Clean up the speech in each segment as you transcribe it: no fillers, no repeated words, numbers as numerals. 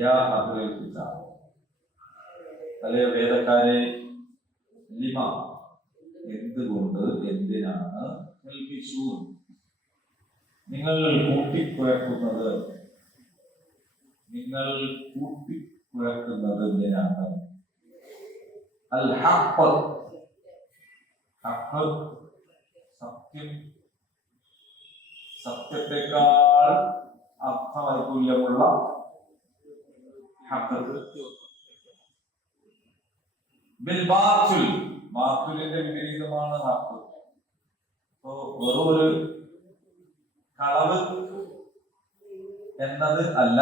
യാ അഹ്ലൽ കിതാബ്, അല്ലെ വേദക്കാരെ, ലിമ എന്തുകൊണ്ട്, എന്തിനാണ്, തൽബിസൂൻ നിങ്ങൾ കൂട്ടിക്കുഴക്കുന്നത്, നിങ്ങൾ കൂട്ടിക്കുഴക്കുന്നത് എന്തിനാണ്? അൽ ഹഖ്, ഹഖ് സത്യം, സത്യത്തെക്കാൾ അർത്ഥവൈകുല്യമുള്ള ഹഖ്, ബിൽ ബാത്തിൽ, ബാത്തിലിന്റെ വിപരീതമാണ് ഹഖ്. വെറും ഒരു കളവ് എന്നത് അല്ല,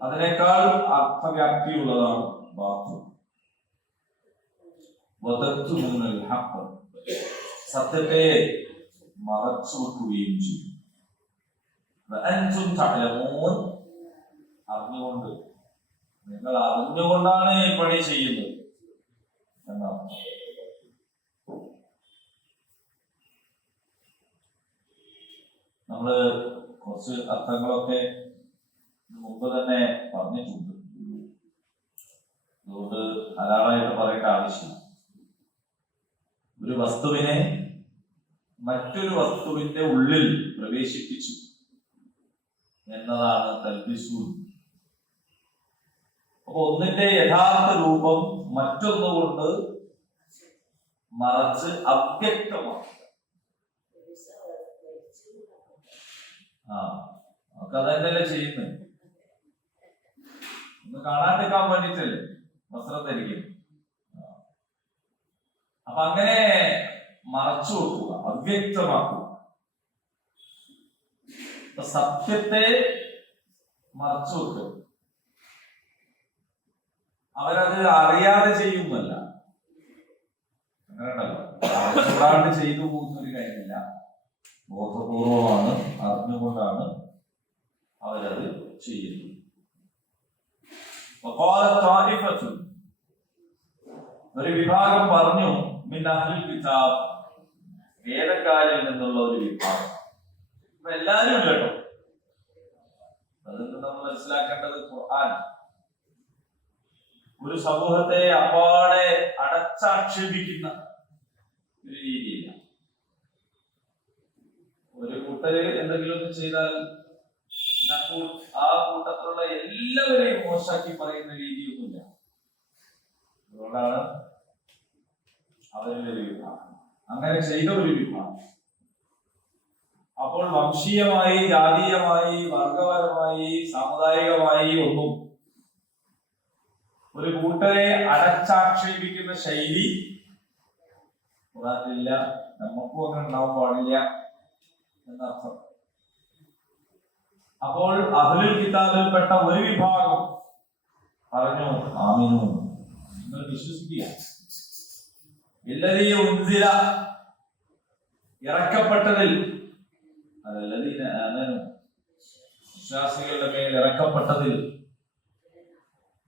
അതിനേക്കാൾ അർത്ഥവ്യാപ്തിയുള്ളതാണ് ബാത്തിൽ. വതക്തുമൂനൽ ഹഖ്, സത്യത്തെ മറച്ചു വെക്കുകയും ചെയ്യും. വഅൻതും തഅലമൂൻ, അറിഞ്ഞുകൊണ്ട്, നിങ്ങൾ അറിഞ്ഞുകൊണ്ടാണ് ഈ പണി ചെയ്യുന്നത് എന്നാണ്. നമ്മള് കുറച്ച് അർത്ഥങ്ങളൊക്കെ മുമ്പ് തന്നെ പറഞ്ഞിട്ടുണ്ട്, അതുകൊണ്ട് ധാരാളമായിട്ട് പറയേണ്ട ആവശ്യമില്ല. ഒരു വസ്തുവിനെ മറ്റൊരു വസ്തുവിന്റെ ഉള്ളിൽ പ്രവേശിപ്പിച്ചു എന്നതാണ് തൽബിസൂൻ. അപ്പൊ ഒന്നിന്റെ യഥാർത്ഥ രൂപം മറ്റൊന്നുകൊണ്ട് മറച്ച് അവ്യക്തമാക്കുക. നമുക്കതല്ലേ ചെയ്യുന്നത്, ഒന്ന് കാണാണ്ടിരിക്കാൻ വേണ്ടിട്ടല്ലേ വസ്ത്രം ധരിക്കും. അപ്പൊ അങ്ങനെ മറച്ചു വെക്കുക, അവ്യക്തമാക്കുക. അപ്പൊ സത്യത്തെ മറച്ചു വെക്കുക, അവരത് അറിയാതെ ചെയ്യുന്നല്ല, അങ്ങനെ ഉണ്ടല്ലോ, അറിഞ്ഞുകൊണ്ടാണ്ട് ചെയ്തു പോകുന്ന ഒരു കാര്യമില്ല, ബോധപൂർവമാണ്, അറിഞ്ഞുകൊണ്ടാണ് അവരത് ചെയ്യുന്നത്. ഒരു വിഭാഗം പറഞ്ഞു, മിൻ അഹ്ലിൽ കിതാബ്, വേദക്കാരിൽ നിന്നുള്ള ഒരു വിഭാഗം. അപ്പൊ എല്ലാരും കേട്ടോ, അതൊക്കെ നമ്മൾ മനസ്സിലാക്കേണ്ടത് ഖുർആൻ ഒരു സമൂഹത്തെ അപ്പാടെ അടച്ചാക്ഷേപിക്കുന്ന ഒരു രീതിയില്ല. ഒരു കൂട്ടര് എന്തെങ്കിലും ഒന്ന് ചെയ്താൽ ആ കൂട്ടത്തിലുള്ള എല്ലാവരെയും മോശമാക്കി പറയുന്ന രീതിയൊന്നുമില്ല. അതുകൊണ്ടാണ് അവരിൽ ഒരു വിഭാഗം, അങ്ങനെ ചെയ്ത ഒരു വിഭാഗം. അപ്പോൾ വംശീയമായി, ജാതീയമായി, വർഗപരമായി, സാമുദായികമായി ഒന്നും ഒരു കൂട്ടരെ അടച്ചാക്ഷേപിക്കുന്ന ശൈലി ഖുർആനിലില്ല, നമുക്കും അങ്ങനെ ഉണ്ടാവാൻ പാടില്ല എന്നർത്ഥം. അപ്പോൾ അഹ്ലുൽ കിതാബിൽപ്പെട്ട ഒരു വിഭാഗം പറഞ്ഞു, ആമീനു, നിങ്ങൾ വിശ്വസിക്കുക, ഇല്ലദീ ഉൻസില, ഇറക്കപ്പെട്ടതിൽ, അല്ലദീന ആമനു, വിശ്വാസികളുടെ മേൽ ഇറക്കപ്പെട്ടതിൽ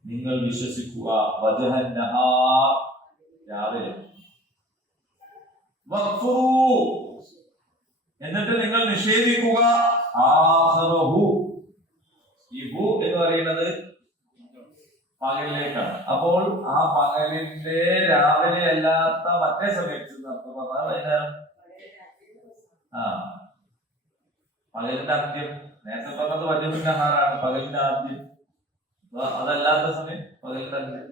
നിങ്ങൾ വിശ്വസിക്കുക. വജഹൻ നഹാർ, രാവിലെ, വഖ്ഫുറൂ, എന്നിട്ട് നിങ്ങൾ നിഷേധിക്കുക, ആഖിറഹു, ഈ ഹു എന്ന് പറയുന്നത് പകലിലേക്കാണ്. അപ്പോൾ ആ പകലിന്റെ രാവിലെ അല്ലാത്ത മറ്റേ സമയത്ത് പകലിന്റെ ആദ്യം, നേരത്തെ പറഞ്ഞത് വജഹുൻ നഹാറാണ്, പകലിന്റെ ആദ്യം. അതല്ലാത്ത സമയം പകലിന്റെ ആദ്യം.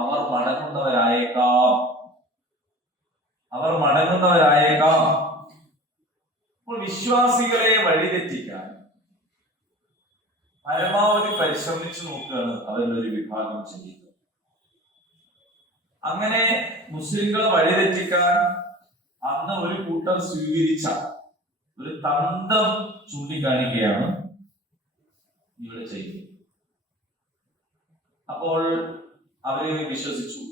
അവർ മടങ്ങുന്നവരായേക്കാം, അവർ മടങ്ങുന്നവരായേക്കാം. അപ്പോൾ വിശ്വാസികളെ വഴിതെറ്റിക്കാൻ പരമാവധി പരിശ്രമിച്ചു നോക്കുകയാണ് അവരൊരു വിഭാഗം ചെയ്യുന്നത്. അങ്ങനെ മുസ്ലിങ്ങളെ വഴിതെറ്റിക്കാൻ അന്ന് ഒരു കൂട്ടർ സ്വീകരിച്ച ഒരു തന്ത്രം ചൂണ്ടിക്കാണിക്കുകയാണ് ഇവിടെ ചെയ്യുന്നത്. അപ്പോൾ അവരെ വിശ്വസിച്ചു,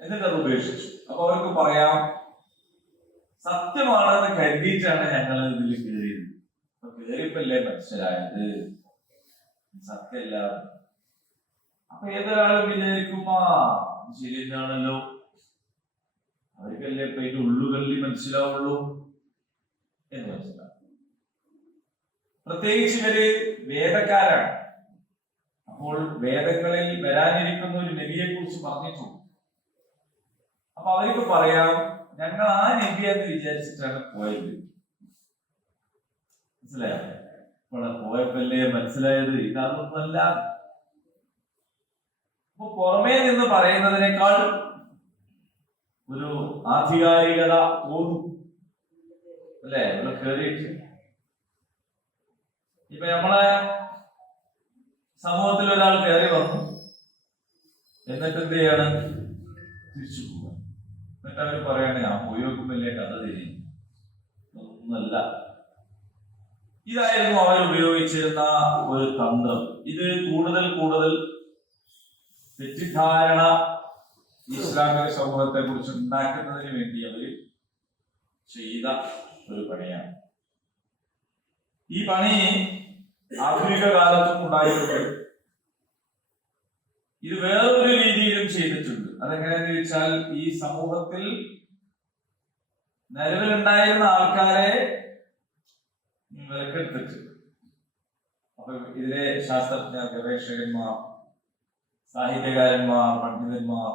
എന്നിട്ട് അത് ഉപേക്ഷിച്ചു. അപ്പൊ അവർക്ക് പറയാം, സത്യമാണെന്ന് കരുതിയിട്ടാണ് ഞങ്ങൾ ഇതിൽ കയറിയത്. അപ്പൊ കയറിയപ്പല്ലേ മനസ്സിലായത് സത്യമല്ല. അപ്പൊ ഏതൊരാളും വിചാരിക്കുമ്പോ ശരി തന്നെയാണല്ലോ, അവർക്കല്ലേ ഇപ്പൊ ഇതിന്റെ ഉള്ളുകള്ളി മനസ്സിലാവുള്ളൂ. എന്ന് മനസ്സിലാക്കും. പ്രത്യേകിച്ച് ഇവര് വേദക്കാരാണ്. അപ്പോൾ വേദങ്ങളിൽ വരാനിരിക്കുന്ന ഒരു നബിയെ കുറിച്ച് പറഞ്ഞിട്ടുണ്ട്. അപ്പൊ അവർക്ക് പറയാം, ഞങ്ങൾ ആ നബിയെന്ന് വിചാരിച്ചിട്ടാണ് പോയത്. മനസ്സിലായോ? ഇവിടെ പോയപ്പല്ലേ മനസ്സിലായത് ഇതൊന്നുമല്ല. അപ്പൊ പുറമേ നിന്ന് പറയുന്നതിനേക്കാൾ ഒരു ആധികാരികത തോന്നും അല്ലെ? ഇവിടെ കേറിയിട്ട് ഇപ്പൊ നമ്മളെ സമൂഹത്തിൽ ഒരാൾ കയറി വന്നു, എന്നിട്ട് എന്ത് ചെയ്യാണ്? തിരിച്ചു പോവുക. എന്നിട്ട് അവർ പറയാണ്, ഞാൻ പോയി നോക്കുമ്പല്ലേ കഥ തിരിയും, ഒന്നല്ല. ഇതായിരുന്നു അവർ ഉപയോഗിച്ചിരുന്ന ഒരു തന്ത്രം. ഇത് കൂടുതൽ കൂടുതൽ തെറ്റിദ്ധാരണ ഇസ്ലാമിക സമൂഹത്തെ കുറിച്ച് ഉണ്ടാക്കുന്നതിന് വേണ്ടി അവർ ചെയ്ത ഒരു പണിയാണ്. ഈ പണി ആധുനിക കാലത്തും ഉണ്ടായിട്ടുണ്ട്. ഇത് വേറൊരു രീതിയിലും ചെയ്തിട്ടുണ്ട്. അതെങ്ങനെയെന്ന് ചോദിച്ചാൽ, ഈ സമൂഹത്തിൽ നിലവിലുണ്ടായിരുന്ന ആൾക്കാരെ വിലക്കെടുത്തിട്ടുണ്ട്. അപ്പൊ ഇതിലെ ശാസ്ത്രജ്ഞർ, ഗവേഷകന്മാർ, സാഹിത്യകാരന്മാർ, പണ്ഡിതന്മാർ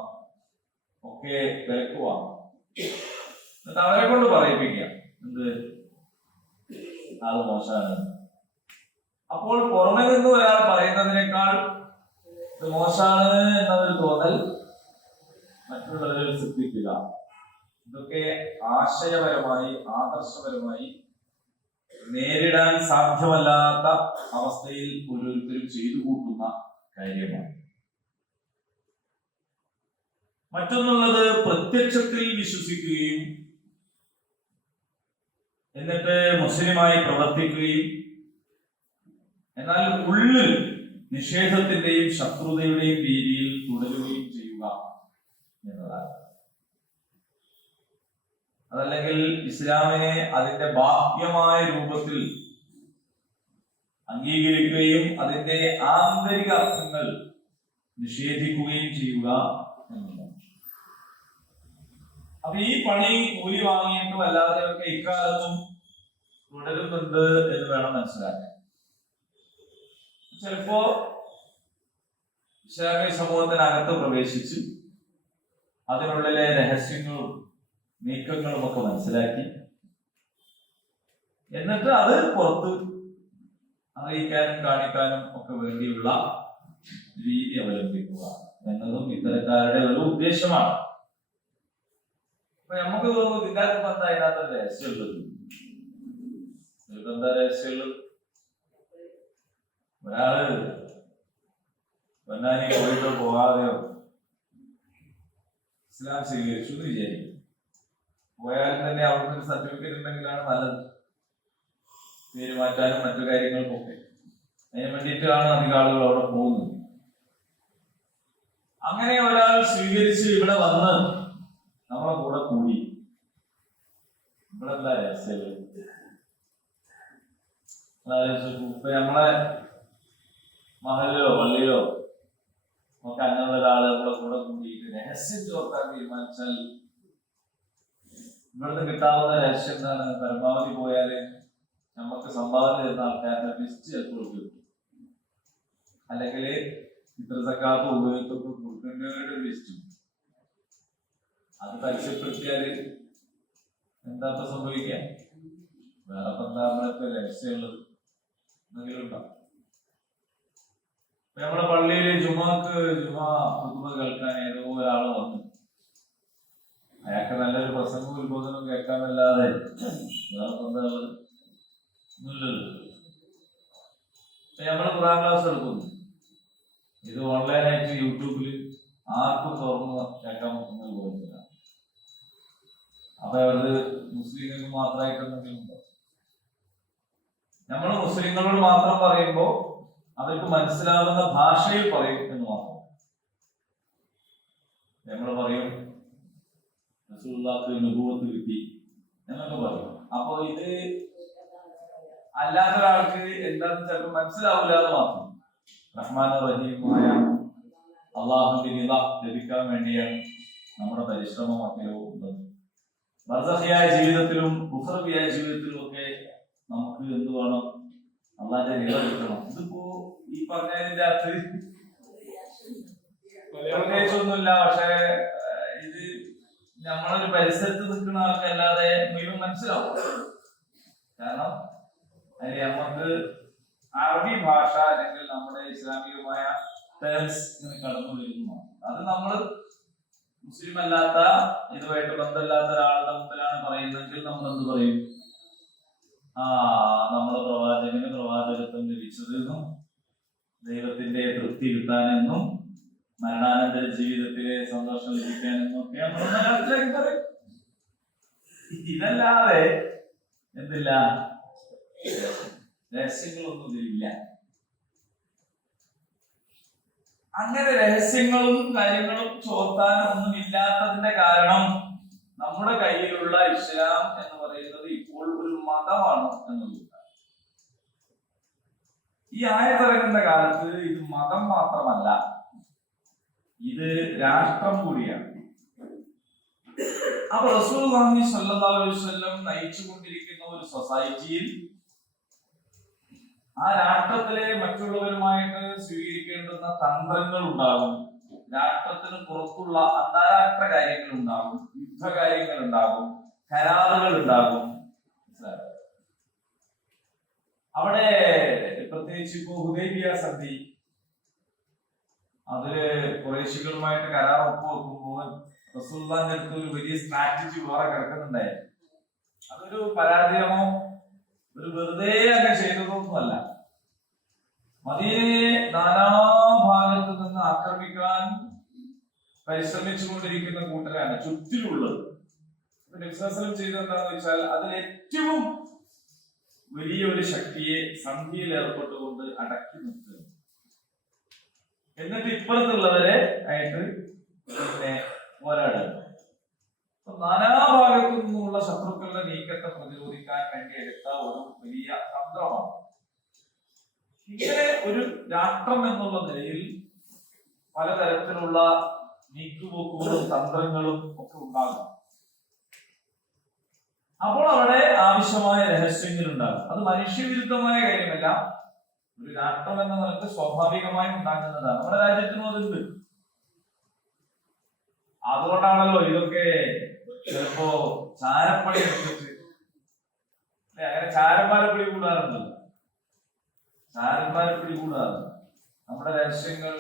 ഒക്കെ വിലക്കുക. എന്നിട്ട് അവരെ കൊണ്ട് പറയിപ്പിക്കാം എന്ത് അത് മോശമാണ്. അപ്പോൾ പുറമെ നിന്ന് ഒരാൾ പറയുന്നതിനേക്കാൾ ഇത് മോശമാണ് എന്നൊരു തോന്നൽ മറ്റുള്ളവരെ ശ്രദ്ധിക്കുക. ഇതൊക്കെ ആശയപരമായി, ആദർശപരമായി നേരിടാൻ സാധ്യമല്ലാത്ത അവസ്ഥയിൽ ഓരോരുത്തരും ചെയ്തു കൂട്ടുന്ന കാര്യമാണ്. മറ്റൊന്നുള്ളത്, പ്രത്യക്ഷത്തിൽ വിശ്വസിക്കുകയും എന്നിട്ട് മുസ്ലിമായി പ്രവർത്തിക്കുകയും എന്നാൽ ഉള്ളിൽ നിഷേധത്തിന്റെയും ശത്രുതയുടെയും രീതിയിൽ തുടരുകയും ചെയ്യുക എന്നതാണ്. അതല്ലെങ്കിൽ ഇസ്ലാമിനെ അതിന്റെ ബാഹ്യമായ രൂപത്തിൽ അംഗീകരിക്കുകയും അതിന്റെ ആന്തരിക അർത്ഥങ്ങൾ നിഷേധിക്കുകയും ചെയ്യുക എന്നതാണ്. അപ്പൊ ഈ പണി കൂലി വാങ്ങിയിട്ടും അല്ലാതെയൊക്കെ ഇക്കാലത്തും തുടരുന്നുണ്ട് എന്ന് വേണം മനസ്സിലാക്കാൻ. ചിലപ്പോ ഇസ്ലാമിക സമൂഹത്തിനകത്ത് പ്രവേശിച്ച് അതിനുള്ളിലെ രഹസ്യങ്ങളും നീക്കങ്ങളും ഒക്കെ മനസ്സിലാക്കി എന്നിട്ട് അത് പുറത്ത് അറിയിക്കാനും കാണിക്കാനും ഒക്കെ വേണ്ടിയുള്ള രീതി അവലംബിക്കുക എന്നതും ഇത്തരക്കാരുടെ ഒരു ഉദ്ദേശമാണ്. അപ്പൊ നമുക്ക് തോന്നുന്നു ഇതിനകത്ത് എന്താ അതിനകത്ത് രഹസ്യമുള്ളത്? എന്താ രഹസ്യമുള്ളത്? ഒരാള് പൊന്നാനി പോയിട്ടോ പോകാതെയോ ഇസ്ലാം സ്വീകരിച്ചു എന്ന് വിചാരിക്കും. പോയാലും തന്നെ അവർക്ക് ഒരു സർട്ടിഫിക്കറ്റ് ഉണ്ടെങ്കിലാണ് നല്ലത്. പേര് മാറ്റാനും മറ്റു കാര്യങ്ങൾക്കൊക്കെ അതിന് വേണ്ടിയിട്ടാണ് അധികം ആളുകൾ അവിടെ പോകുന്നത്. അങ്ങനെ ഒരാൾ സ്വീകരിച്ച് ഇവിടെ വന്ന് നമ്മളെ കൂടെ കൂടി, ഇവിടെ എന്താ രഹസ്യം? ഇപ്പൊ നമ്മളെ മഹലിലോ പള്ളിയിലോ ഒക്കെ അങ്ങനെയുള്ള ഒരാള് നമ്മളെ കൂടെ കൂടിയിട്ട് രഹസ്യം ചോർത്താൻ തീരുമാനിച്ചാൽ ഇവിടുന്ന് കിട്ടാവുന്ന രഹസ്യം എന്താണ്? പരമാവധി പോയാല് നമുക്ക് സംഭാവന തരുന്ന ആൾക്കാരുടെ ലിസ്റ്റ് ചിലപ്പോൾ കിട്ടും, അല്ലെങ്കിൽ ഇത്ര സക്കാത്ത് ഉപയോഗത്തൊക്കെ കൊടുക്കേണ്ട ഒരു ലിസ്റ്റും. അത് പരസ്യപ്പെടുത്തിയാല് എന്താ സംഭവിക്കാം? വേറെ എന്താ നമ്മളൊക്കെ രഹസ്യമുള്ളത് എന്തെങ്കിലും ഉണ്ടാവും. നമ്മുടെ പള്ളിയില് ജുമാ ഖുതുബ കേൾക്കാൻ ഏതോ ഒരാള് വന്നു. അയാൾക്ക് നല്ലൊരു പ്രസംഗം ഉത്ബോധനം കേൾക്കാനല്ലാതെ വേറെ ഒന്നുമില്ലല്ലോ. നമ്മള് ഖുർആൻ ക്ലാസ് എടുക്കുന്നു. ഇത് ഓൺലൈനായിട്ട് യൂട്യൂബിൽ ആർക്കും തുറന്ന് കേൾക്കാൻ പറ്റുന്നത് പോലത്തില്ല. അപ്പൊ അത് മുസ്ലിങ്ങൾക്ക് മാത്രമായിട്ട് എന്തെങ്കിലും ഉണ്ടോ? നമ്മൾ മുസ്ലിങ്ങളോട് മാത്രം പറയുമ്പോ അവർക്ക് മനസ്സിലാവുന്ന ഭാഷയിൽ പറയും എന്ന് മാത്രം. നമ്മൾ പറയും റസൂലുള്ളാഹിക്ക് നബുവത്ത് കിട്ടി എന്നൊക്കെ പറയും. അപ്പൊ ഇത് അല്ലാത്ത ഒരാൾക്ക് എന്താണെന്ന് ചിലപ്പോൾ മനസ്സിലാവില്ല എന്ന് മാത്രം. റഹ്മാൻ റഹീമായ അള്ളാഹുവിന്റെ റിള ലഭിക്കാൻ വേണ്ടിയാണ് നമ്മുടെ പരിശ്രമം ഒക്കെ ഉള്ളത്. ബർസഖിയായ ജീവിതത്തിലും ഉഖ്റവിയായ ജീവിതത്തിലും ഒക്കെ അള്ളാന്റെ നില കിട്ടണം. ഇതിപ്പോ ഈ പറഞ്ഞതിന്റെ അകത്ത് പ്രത്യേകിച്ചൊന്നുമില്ല. പക്ഷെ ഇത് നമ്മളൊരു പരിസരത്ത് നിൽക്കുന്ന ആൾക്കല്ലാതെ മുഴുവൻ മനസ്സിലാവും. കാരണം അതിൽ നമുക്ക് അറബി ഭാഷ അല്ലെങ്കിൽ നമ്മുടെ ഇസ്ലാമികമായ ടേംസ് കടന്നു വരുന്നു. അത് നമ്മൾ മുസ്ലിം അല്ലാത്ത ഇതുമായിട്ട് ബന്ധമില്ലാത്ത ഒരാളുടെ മുമ്പിലാണ് പറയുന്നതെങ്കിൽ നമ്മൾ എന്ത് പറയും? നമ്മളെ പ്രവാചകന് പ്രവാചകത്വം ലഭിച്ചതെന്നും ദൈവത്തിന്റെ തൃപ്തി കിട്ടാനെന്നും മരണാനന്തര ജീവിതത്തിലെ സന്തോഷം ലഭിക്കാനെന്നും ഒക്കെ നമ്മൾ മലയാളത്തിലേക്ക് പറയും. ഇതല്ലാതെ എന്തില്ല, രഹസ്യങ്ങളൊന്നും ഇതിലില്ല. അങ്ങനെ രഹസ്യങ്ങളും കാര്യങ്ങളും ചോർത്താനൊന്നും ഇല്ലാത്തതിന്റെ കാരണം നമ്മുടെ കയ്യിലുള്ള ഇസ്ലാം എന്ന് പറയുന്നത് ഇപ്പോൾ ഒരു മതമാണ് എന്നുള്ളത്. ഈ ആയത്തിറങ്ങുന്ന കാലത്ത് ഇത് മതം മാത്രമല്ല, ഇത് രാഷ്ട്രം കൂടിയാണ്. അപ്പൊ റസൂലുള്ളാഹി സ്വല്ലല്ലാഹു അലൈഹി വസല്ലം നയിച്ചുകൊണ്ടിരിക്കുന്ന ഒരു സൊസൈറ്റിയിൽ ആ രാഷ്ട്രത്തിലെ മറ്റുള്ളവരുമായിട്ട് സ്വീകരിക്കേണ്ടുന്ന തന്ത്രങ്ങൾ ഉണ്ടാകും. രാഷ്ട്രത്തിന് പുറത്തുള്ള അന്താരാഷ്ട്ര കാര്യങ്ങൾ ഉണ്ടാകും, യുദ്ധകാര്യങ്ങൾ ഉണ്ടാകും, കരാറുകൾ ഉണ്ടാകും. അവിടെ പ്രത്യേകിച്ച് ഇപ്പോ ഹുദൈബിയ സന്ധി, അതില് ഖുറൈശികളുമായിട്ട് കരാർ ഒപ്പുവെക്കുമ്പോൾ റസൂലുള്ളാഹിന്റെ അടുത്ത് ഒരു വലിയ സ്ട്രാറ്റജി വേറെ കിടക്കുന്നുണ്ടായിരുന്നു. അതൊരു പരാജയമോ ഒരു വെറുതെ അങ്ങ് ചെയ്തതൊന്നുമല്ല. മദീനയെ നാനാഭാഗത്തു നിന്ന് ആക്രമിക്കാൻ പരിശ്രമിച്ചുകൊണ്ടിരിക്കുന്ന കൂട്ടരാണ് ചുറ്റിലുള്ളത്. നബിസ്വല്ലല്ലാഹു ചെയ്തെന്താന്ന് വെച്ചാൽ അതിൽ ഏറ്റവും വലിയ ഒരു ശക്തിയെ സന്ധിയിൽ ഏർപ്പെട്ടുകൊണ്ട് അടക്കി നിർത്തുക. എന്നിട്ട് ഇപ്പുറത്തുള്ളവരെ ആയിട്ട് പിന്നെ പോരാടുക. നാനാഭാഗത്തു നിന്നുള്ള ശത്രുക്കളുടെ നീക്കത്തെ പ്രതിരോധിക്കാൻ വേണ്ടി എടുത്ത ഒരു വലിയ തന്ത്രമാണ്. ഇങ്ങനെ ഒരു രാഷ്ട്രം എന്നുള്ള നിലയിൽ പലതരത്തിലുള്ള നീക്കുപോക്കുകളും തന്ത്രങ്ങളും ഒക്കെ ഉണ്ടാകും. അപ്പോൾ അവിടെ ആവശ്യമായ രഹസ്യങ്ങൾ ഉണ്ടാകും. അത് മനുഷ്യവിരുദ്ധമായ കാര്യമല്ല, ഒരു രാഷ്ട്രം എന്ന നിലക്ക് സ്വാഭാവികമായും ഉണ്ടാകുന്നതാണ്. നമ്മുടെ രാജ്യത്തിനും അതുണ്ട്. അതുകൊണ്ടാണല്ലോ ഇതൊക്കെ ചിലപ്പോ ചാരപ്പണി എടുത്തിട്ട് അങ്ങനെ ചാരന്മാരെ പിടികൂടാറുണ്ടല്ലോ. ചാരന്മാരെ പിടികൂടാറുണ്ട്. നമ്മുടെ രഹസ്യങ്ങൾ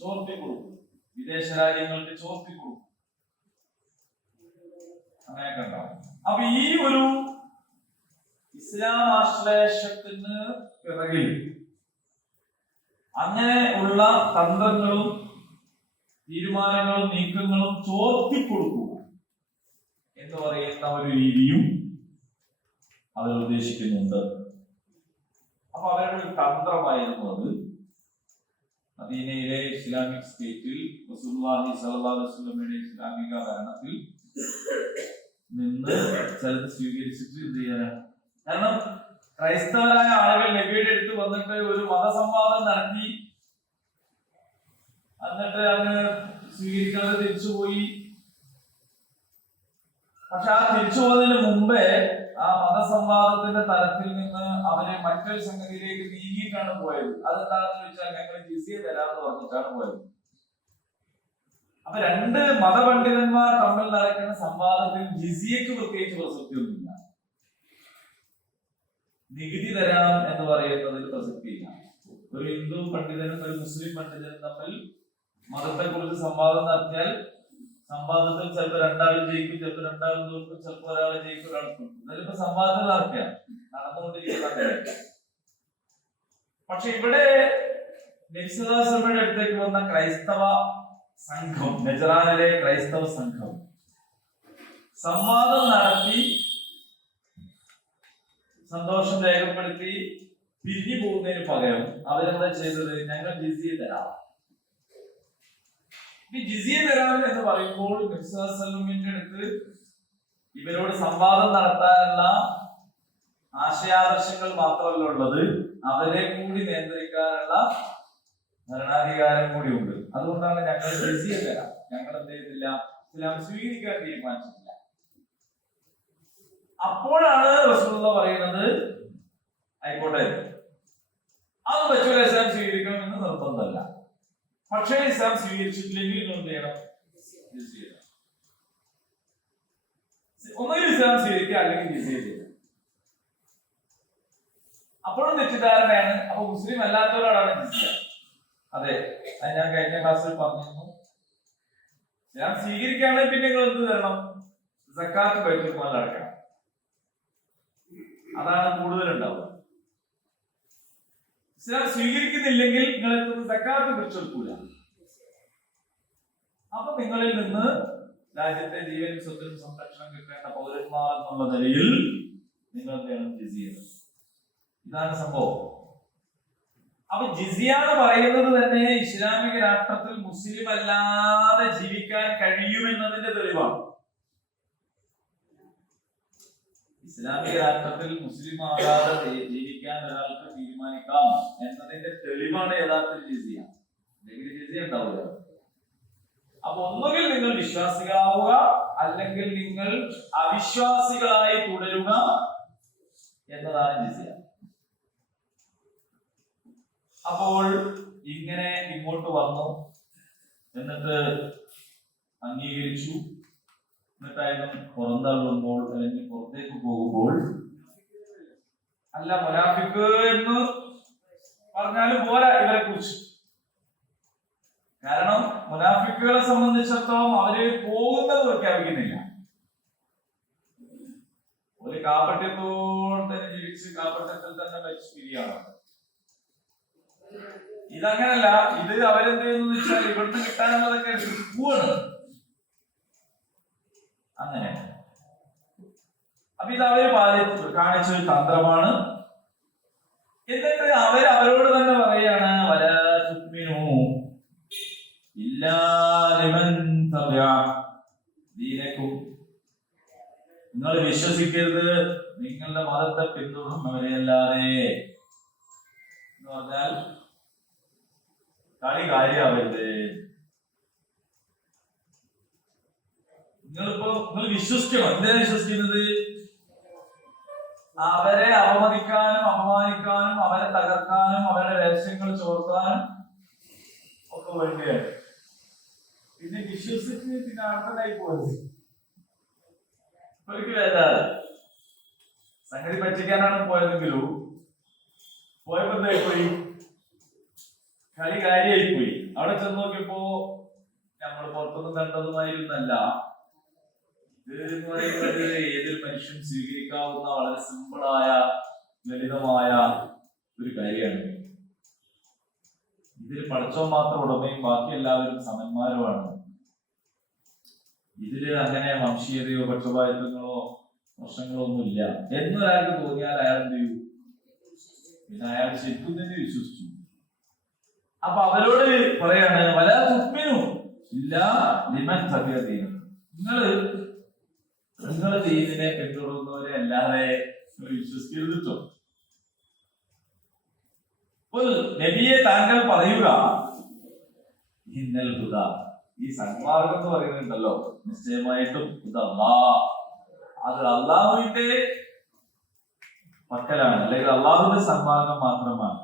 ചോർത്തിക്കൊടുക്കും, വിദേശ രാജ്യങ്ങൾക്ക് ചോർത്തിക്കൊടുക്കും, അങ്ങനെയൊക്കെ ഉണ്ടാവും. അപ്പൊ ഈ ഒരു ഇസ്ലാം ആശ്ലേഷത്തിന് പിറകിൽ അങ്ങനെ ഉള്ള തന്ത്രങ്ങളും തീരുമാനങ്ങളും നീക്കങ്ങളും ചോർത്തിക്കൊടുക്കുക എന്ന് പറയുന്ന ഒരു രീതിയും അവർ ഉദ്ദേശിക്കുന്നുണ്ട്. അപ്പൊ അവരുടെ ഒരു തന്ത്രമായിരുന്നു അത്. മദീനയിലെ ഇസ്ലാമിക് സ്റ്റേറ്റിൽ റസൂലുള്ളാഹി സ്വല്ലല്ലാഹു അലൈഹി വസല്ലമയുടെ ഇസ്ലാമിക ഭരണത്തിൽ നിന്ന് ചിലത് സ്വീകരിച്ചിട്ട് എന്ത് ചെയ്യാനാണ്? കാരണം ക്രൈസ്തവരായ ആളുകൾ നബിയുടെ അടുത്ത് വന്നിട്ട് ഒരു മതസംവാദം നടത്തി, എന്നിട്ട് അങ്ങ് സ്വീകരിക്കാതെ തിരിച്ചുപോയി. പക്ഷെ ആ തിരിച്ചു പോകുന്നതിന് മുമ്പേ ആ മതസംവാദത്തിന്റെ തലത്തിൽ നിന്ന് അവരെ മറ്റൊരു സംഗതിയിലേക്ക് നീങ്ങിയിട്ടാണ് പോയത്. അതെന്താണെന്ന് ചോദിച്ചാൽ ഞങ്ങൾ ജിസിയ തരാമെന്ന് പറഞ്ഞിട്ടാണ് പോയത്. അപ്പൊ രണ്ട് മതപണ്ഡിതന്മാർ തമ്മിൽ നടക്കുന്ന സംവാദത്തിൽ ജിസിയക്ക് പ്രത്യേകിച്ച് പ്രസക്തിയൊന്നുമില്ല. നികുതി തരാം എന്ന് പറയുന്നതിൽ പ്രസക്തിയില്ല. ഒരു ഹിന്ദു പണ്ഡിതനും ഒരു മുസ്ലിം പണ്ഡിതനും തമ്മിൽ മതത്തെ കുറിച്ച് സംവാദം നടത്തിയാൽ സംവാദത്തിൽ ചിലപ്പോൾ രണ്ടാളും ജയിക്കും, ചിലപ്പോൾ രണ്ടാളും തോൽക്കും, ചിലപ്പോൾ ഒരാൾ ജയിക്കും, ഒരാൾ തോൽക്കും. ഇതിലിപ്പോ സംവാദം നടക്കുക നടന്നുകൊണ്ടിരിക്കുന്ന. പക്ഷെ ഇവിടെ നബി സല്ലല്ലാഹു അലൈഹി വസല്ലമയുടെ അടുത്തേക്ക് വന്ന ക്രൈസ്തവ സംഘം, നജറാനിലെ ക്രൈസ്തവ സംഘം സംവാദം നടത്തി സന്തോഷം രേഖപ്പെടുത്തി പിരിഞ്ഞു പോകുന്നതിന് പകരം അവരെന്താ ചെയ്തത്? ഞങ്ങൾ ജിസിയ തരാം. ഈ ജിസിയ തരാം എന്ന് പറയുമ്പോൾ നബി സല്ലല്ലാഹു അലൈഹി വസല്ലമയുടെ അടുത്ത് ഇവരോട് സംവാദം നടത്താനുള്ള ആശയാദർശങ്ങൾ മാത്രമല്ല ഉള്ളത്, അവരെ കൂടി നിയന്ത്രിക്കാനുള്ള ഭരണാധികാരം കൂടി ഉണ്ട്. അതുകൊണ്ടാണ് ഞങ്ങൾ ജിസിയ തരാം, ഞങ്ങൾ എന്ത് ചെയ്തില്ല, ഇസ്ലാം സ്വീകരിക്കാൻ തീരുമാനിച്ചിട്ടില്ല. അപ്പോഴാണ് റസൂലുള്ളാഹി പറയുന്നത് ആയിക്കോട്ടെ, പറ്റൂല, ഇസ്ലാം സ്വീകരിക്കണം എന്ന് നിർബന്ധമല്ല. പക്ഷേ ഇസ്ലാം സ്വീകരിച്ചിട്ടില്ലെങ്കിൽ നിങ്ങൾ എന്ത് ചെയ്യണം? ഒന്നുകിൽ ഇസ്ലാം സ്വീകരിക്കുക, അല്ലെങ്കിൽ ജിസിയ ചെയ്യുക. അപ്പോഴും തെറ്റിദ്ധാരണയാണ്. അപ്പൊ മുസ്ലിം അല്ലാത്തവരോടാണ് ജിസിയ. അതെ, അത് ഞാൻ കഴിഞ്ഞ ക്ലാസ്സിൽ പറഞ്ഞിരുന്നു. ഇസ്ലാം സ്വീകരിക്കുകയാണെങ്കിൽ പിന്നെ നിങ്ങൾ എന്ത് തരണം? സക്കാത്ത് ബൈത്തുൽ മാൽ അടക്കണം. അതാണ് കൂടുതലുണ്ടാവുക. ഇസ്ലാം സ്വീകരിക്കുന്നില്ലെങ്കിൽ നിങ്ങൾ സക്കാത്ത് പിടിച്ചെടുക്കൂല. അപ്പൊ നിങ്ങളിൽ നിന്ന് രാജ്യത്തെ ജീവനും സ്വത്തിനും സംരക്ഷണം കിട്ടേണ്ട പൗരന്മാർ എന്നുള്ള നിലയിൽ നിങ്ങൾ വേണം ജിസിയ. ഇതാണ് സംഭവം. അപ്പൊ ജിസിയ എന്ന് പറയുന്നത് തന്നെ ഇസ്ലാമിക രാഷ്ട്രത്തിൽ മുസ്ലിം അല്ലാതെ ജീവിക്കാൻ കഴിയുമെന്നതിന്റെ തെളിവാണ്. ഇസ്ലാമിക രാഷ്ട്രത്തിൽ മുസ്ലിം ആകാതെ ജീവിക്കാൻ ഒരാൾക്ക് തീരുമാനിക്കാം എന്നതിന്റെ തെളിവാണ് യഥാർത്ഥത്തിൽ ജിസിയ. അല്ലെങ്കിൽ ജിസിയ ഉണ്ടാവില്ല. അപ്പൊ ഒന്നുകിൽ നിങ്ങൾ വിശ്വാസികളാവുക, അല്ലെങ്കിൽ നിങ്ങൾ അവിശ്വാസികളായി തുടരുക എന്നതാണ് ജിസിയ. അപ്പോൾ ഇങ്ങനെ ഇങ്ങോട്ട് വന്നു, എന്നിട്ട് അംഗീകരിച്ചു, എന്നിട്ടായാലും പുറന്തള്ളുമ്പോൾ അല്ലെങ്കിൽ പുറത്തേക്ക് പോകുമ്പോൾ അല്ല മുനാഫിക്ക് എന്ന് പറഞ്ഞാലും പോരാ ഇവരെ കുറിച്ച്. കാരണം മുനാഫിക്കുകളെ സംബന്ധിച്ചിടത്തോളം അവര് പോകുന്നത് പ്രഖ്യാപിക്കുന്നില്ല. ഒരു കാപ്പട്യത്തോടെ തന്നെ ജീവിച്ച് കാപ്പട്യത്തിൽ തന്നെ മരിച്ചു പിരിയാണ്. ഇതങ്ങനല്ല. ഇത് അവരെന്ത് ചെയ്യുന്നു വെച്ചാൽ ഇവിടുന്ന് കിട്ടാനുള്ളതൊക്കെ പോവാണ്. അങ്ങനെ അപ്പൊ ഇത് അവര് കാണിച്ചൊരു തന്ത്രമാണ്. എന്നിട്ട് അവരോട് തന്നെ പറയാണ്, വല തുഅ്മിനൂ ഇല്ലാ ലിമൻ തബിഅ ദീനകും. നിങ്ങൾ വിശ്വസിക്കരുത് നിങ്ങളുടെ മതത്തെ പിന്തുടരുന്നവരെ അല്ലാതെ. എന്ന് പറഞ്ഞാൽ കളി കാര്യാവരുത്. നിങ്ങൾ വിശ്വസിക്കണം. എന്തിനാ വിശ്വസിക്കുന്നത്? അവരെ അവമതിക്കാനും അപമാനിക്കാനും അവരെ തകർക്കാനും അവരുടെ രഹസ്യങ്ങൾ ചോർത്താനും ഒക്കെ വേണ്ടിയാണ്. പിന്നെ വിശ്വസിച്ച് പിന്നെ അടുത്തതായി പോയത് ഒരിക്കലും വേദാണ്. സംഗതി പറ്റിക്കാനാണ് പോയതെങ്കിലും പോയപ്പോ എന്തായി പോയി? കളി കാര്യമായി പോയി. അവിടെ ചെന്ന് നോക്കിയപ്പോ നമ്മൾ പുറത്തൊന്നും കണ്ടതുമായിരുന്നല്ല. ഇത് എന്ന് പറയുന്നത് ഏതൊരു മനുഷ്യൻ സ്വീകരിക്കാവുന്ന വളരെ സിമ്പിളായ ലളിതമായ ഒരു കാര്യമാണ്. ഇതിൽ പഠിച്ചോ മാത്രം ഉടമയും ബാക്കി എല്ലാവരും സമന്മാരുമാണ്. ഇതില് അങ്ങനെ വംശീയതയോ പക്ഷപാതിത്വങ്ങളോ പ്രശ്നങ്ങളോ ഒന്നുമില്ല എന്നൊരാൾക്ക് തോന്നിയാൽ അയാൾ എന്ത് ചെയ്യും? പിന്നെ അയാൾ ശരിക്കും തന്നെ വിശ്വസിച്ചു. അപ്പൊ അവരോട് പറയാണ്, വല തുഅ്മിനൂ ഇല്ലാ ലിമൻ തബിഅ ദീനകും. നിങ്ങള് ദീനിനെ പിന്തുടരുന്നവരെ അല്ലാതെ വിശ്വസിക്കരുത്. നബിയെ താങ്കൾ പറയുക, ഇന്നൽ ഹുദാ, ഈ സന്മാർഗം എന്ന് പറയുന്നുണ്ടല്ലോ, നിശ്ചയമായിട്ടും അത് അള്ളാഹുവിന്റെ പക്കലാണ്, അല്ലെങ്കിൽ അള്ളാഹുവിന്റെ സന്മാർഗം മാത്രമാണ്.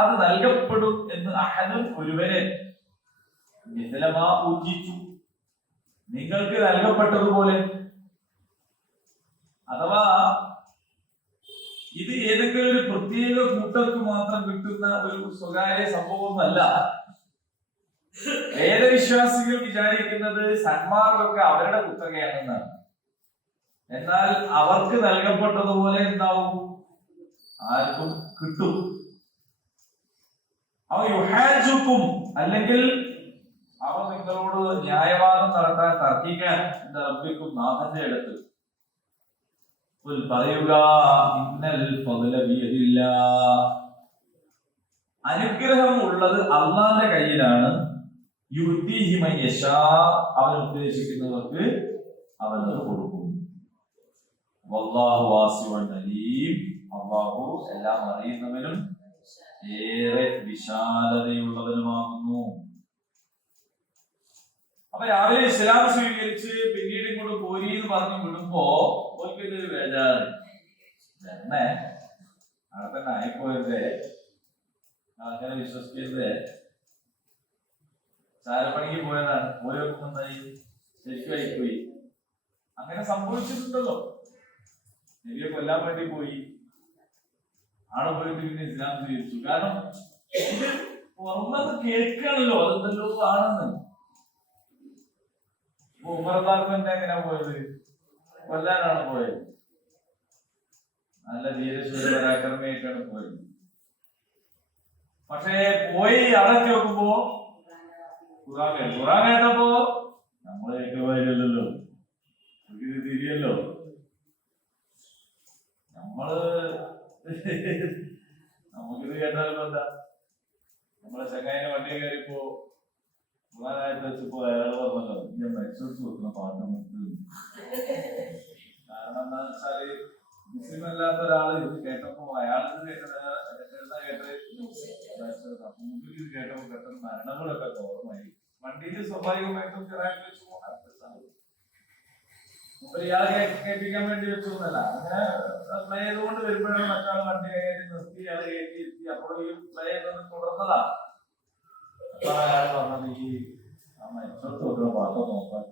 അത് നൽകപ്പെടും എന്ന് അഹദുൻ ഒരുവരെ മിഥലമാ ഊറ്റിച്ചു, നിങ്ങൾക്ക് നൽകപ്പെട്ടതുപോലെ. അഥവാ ഇത് ഏതെങ്കിലും ഒരു പ്രത്യേക കൂട്ടർക്ക് മാത്രം കിട്ടുന്ന ഒരു സ്വകാര്യ സംഭവമൊന്നല്ല. വേദവിശ്വാസികൾ വിചാരിക്കുന്നത് സന്മാർഗമൊക്കെ അവരുടെ കുത്തകയാണെന്നാണ്. എന്നാൽ അവർക്ക് നൽകപ്പെട്ടതുപോലെ എന്താവും? ആർക്കും കിട്ടും. അവ യുഹാജുക്കും, അല്ലെങ്കിൽ അവ നിങ്ങളോട് ന്യായവാദം നടത്താൻ തർക്കിക്കാൻ എന്റെ റബ്ബിക്കും നാഥന്റെ അടുത്ത് പറയുക, ഇന്നൽ ഫദ്ല ബിയദില്ലാഹ്, അനുഗ്രഹം ഉള്ളത് അള്ളാന്റെ കയ്യിലാണ്. യുഅ്തിഹി മൻ യശാ, അവൻ ഉദ്ദേശിക്കുന്നവർക്ക് അവൻ കൊടുക്കും. വല്ലാഹു വാസിഉൻ അലീം, അല്ലാഹു എല്ലാം അറിയുന്നവനും ഏറെ വിശാലതയുള്ളവനുമാകുന്നു. അപ്പൊ രാവിലെ ഇസ്ലാം സ്വീകരിച്ച് പിന്നീട് ഇങ്ങോട്ട് പോരി എന്ന് പറഞ്ഞു വിടുമ്പോ ഒരു ബേജാറ്. അവിടെ തന്നെ ആയിപ്പോയതേ അങ്ങനെ വിശ്വസിക്കരുതേ. ചാരപ്പണിക്ക് പോയതാണ്, പോയി വെക്കുമ്പോണ്ടായി ശരിക്കും ആയിപ്പോയി. അങ്ങനെ സംഭവിച്ചിട്ടുണ്ടല്ലോ. നബിയെ കൊല്ലാൻ വേണ്ടി പോയി, ആളെ പോയിട്ട് പിന്നെ ഇസ്ലാം സ്വീകരിച്ചു. കാരണം ഇത് പുറമത് കേൾക്കുകയാണല്ലോ, അതെന്തല്ലോ ആണെന്ന്. ഉമർദാർക്ക് എങ്ങനെയാ പോയത്? കൊല്ലാനാണ് പോയത്. നല്ല ധീരശൂര പരാക്രമയായിട്ടാണ് പോയത്. പക്ഷേ പോയി അടക്കി വെക്കുമ്പോ ഖുറാൻ കേട്ടപ്പോ നമ്മള് കേൾക്കുമ്പോഴല്ലോ, ഇത് തിരിയല്ലോ. നമുക്കിത് കേട്ടാലും എന്താ, നമ്മളെ ചങ്ങായിനെ വണ്ടി കയറിപ്പോ ഖുറാനായിട്ട് വെച്ചപ്പോ അയാൾ പറഞ്ഞല്ലോ, ഞാൻ മെച്ചെടുത്ത് വെക്കുന്ന പാട്ട് നിർത്തുന്നു. കാരണം എന്താ വെച്ചാല് മുസ്ലിം അല്ലാത്ത ഒരാള് ഇത് കേട്ടപ്പോ അയാൾക്ക് കേട്ടത് കേട്ടപ്പോ പെട്ടെന്ന് മരണങ്ങളൊക്കെ ഓർമ്മയായി. വണ്ടിയിൽ സ്വാഭാവികമായിട്ടും ചിറാക്കി വെച്ച് പോകാൻ ഇയാളെ കേൾപ്പിക്കാൻ വേണ്ടി വെച്ചൊന്നല്ല, അങ്ങനെ പ്ലേ ചെയ്തുകൊണ്ട് വരുമ്പോഴാണ് മറ്റാൾ വണ്ടി കയറി നിർത്തി ഇയാളെ കയറ്റി എത്തി. അപ്പോൾ ഈ പ്ലേ ചെയ്തത് തുടർന്നതാണ്. അപ്പൊ അയാൾ പറഞ്ഞത് ഈ മനുഷ്യർക്ക് വെക്കുന്ന പാട്ട് നോക്കാൻ.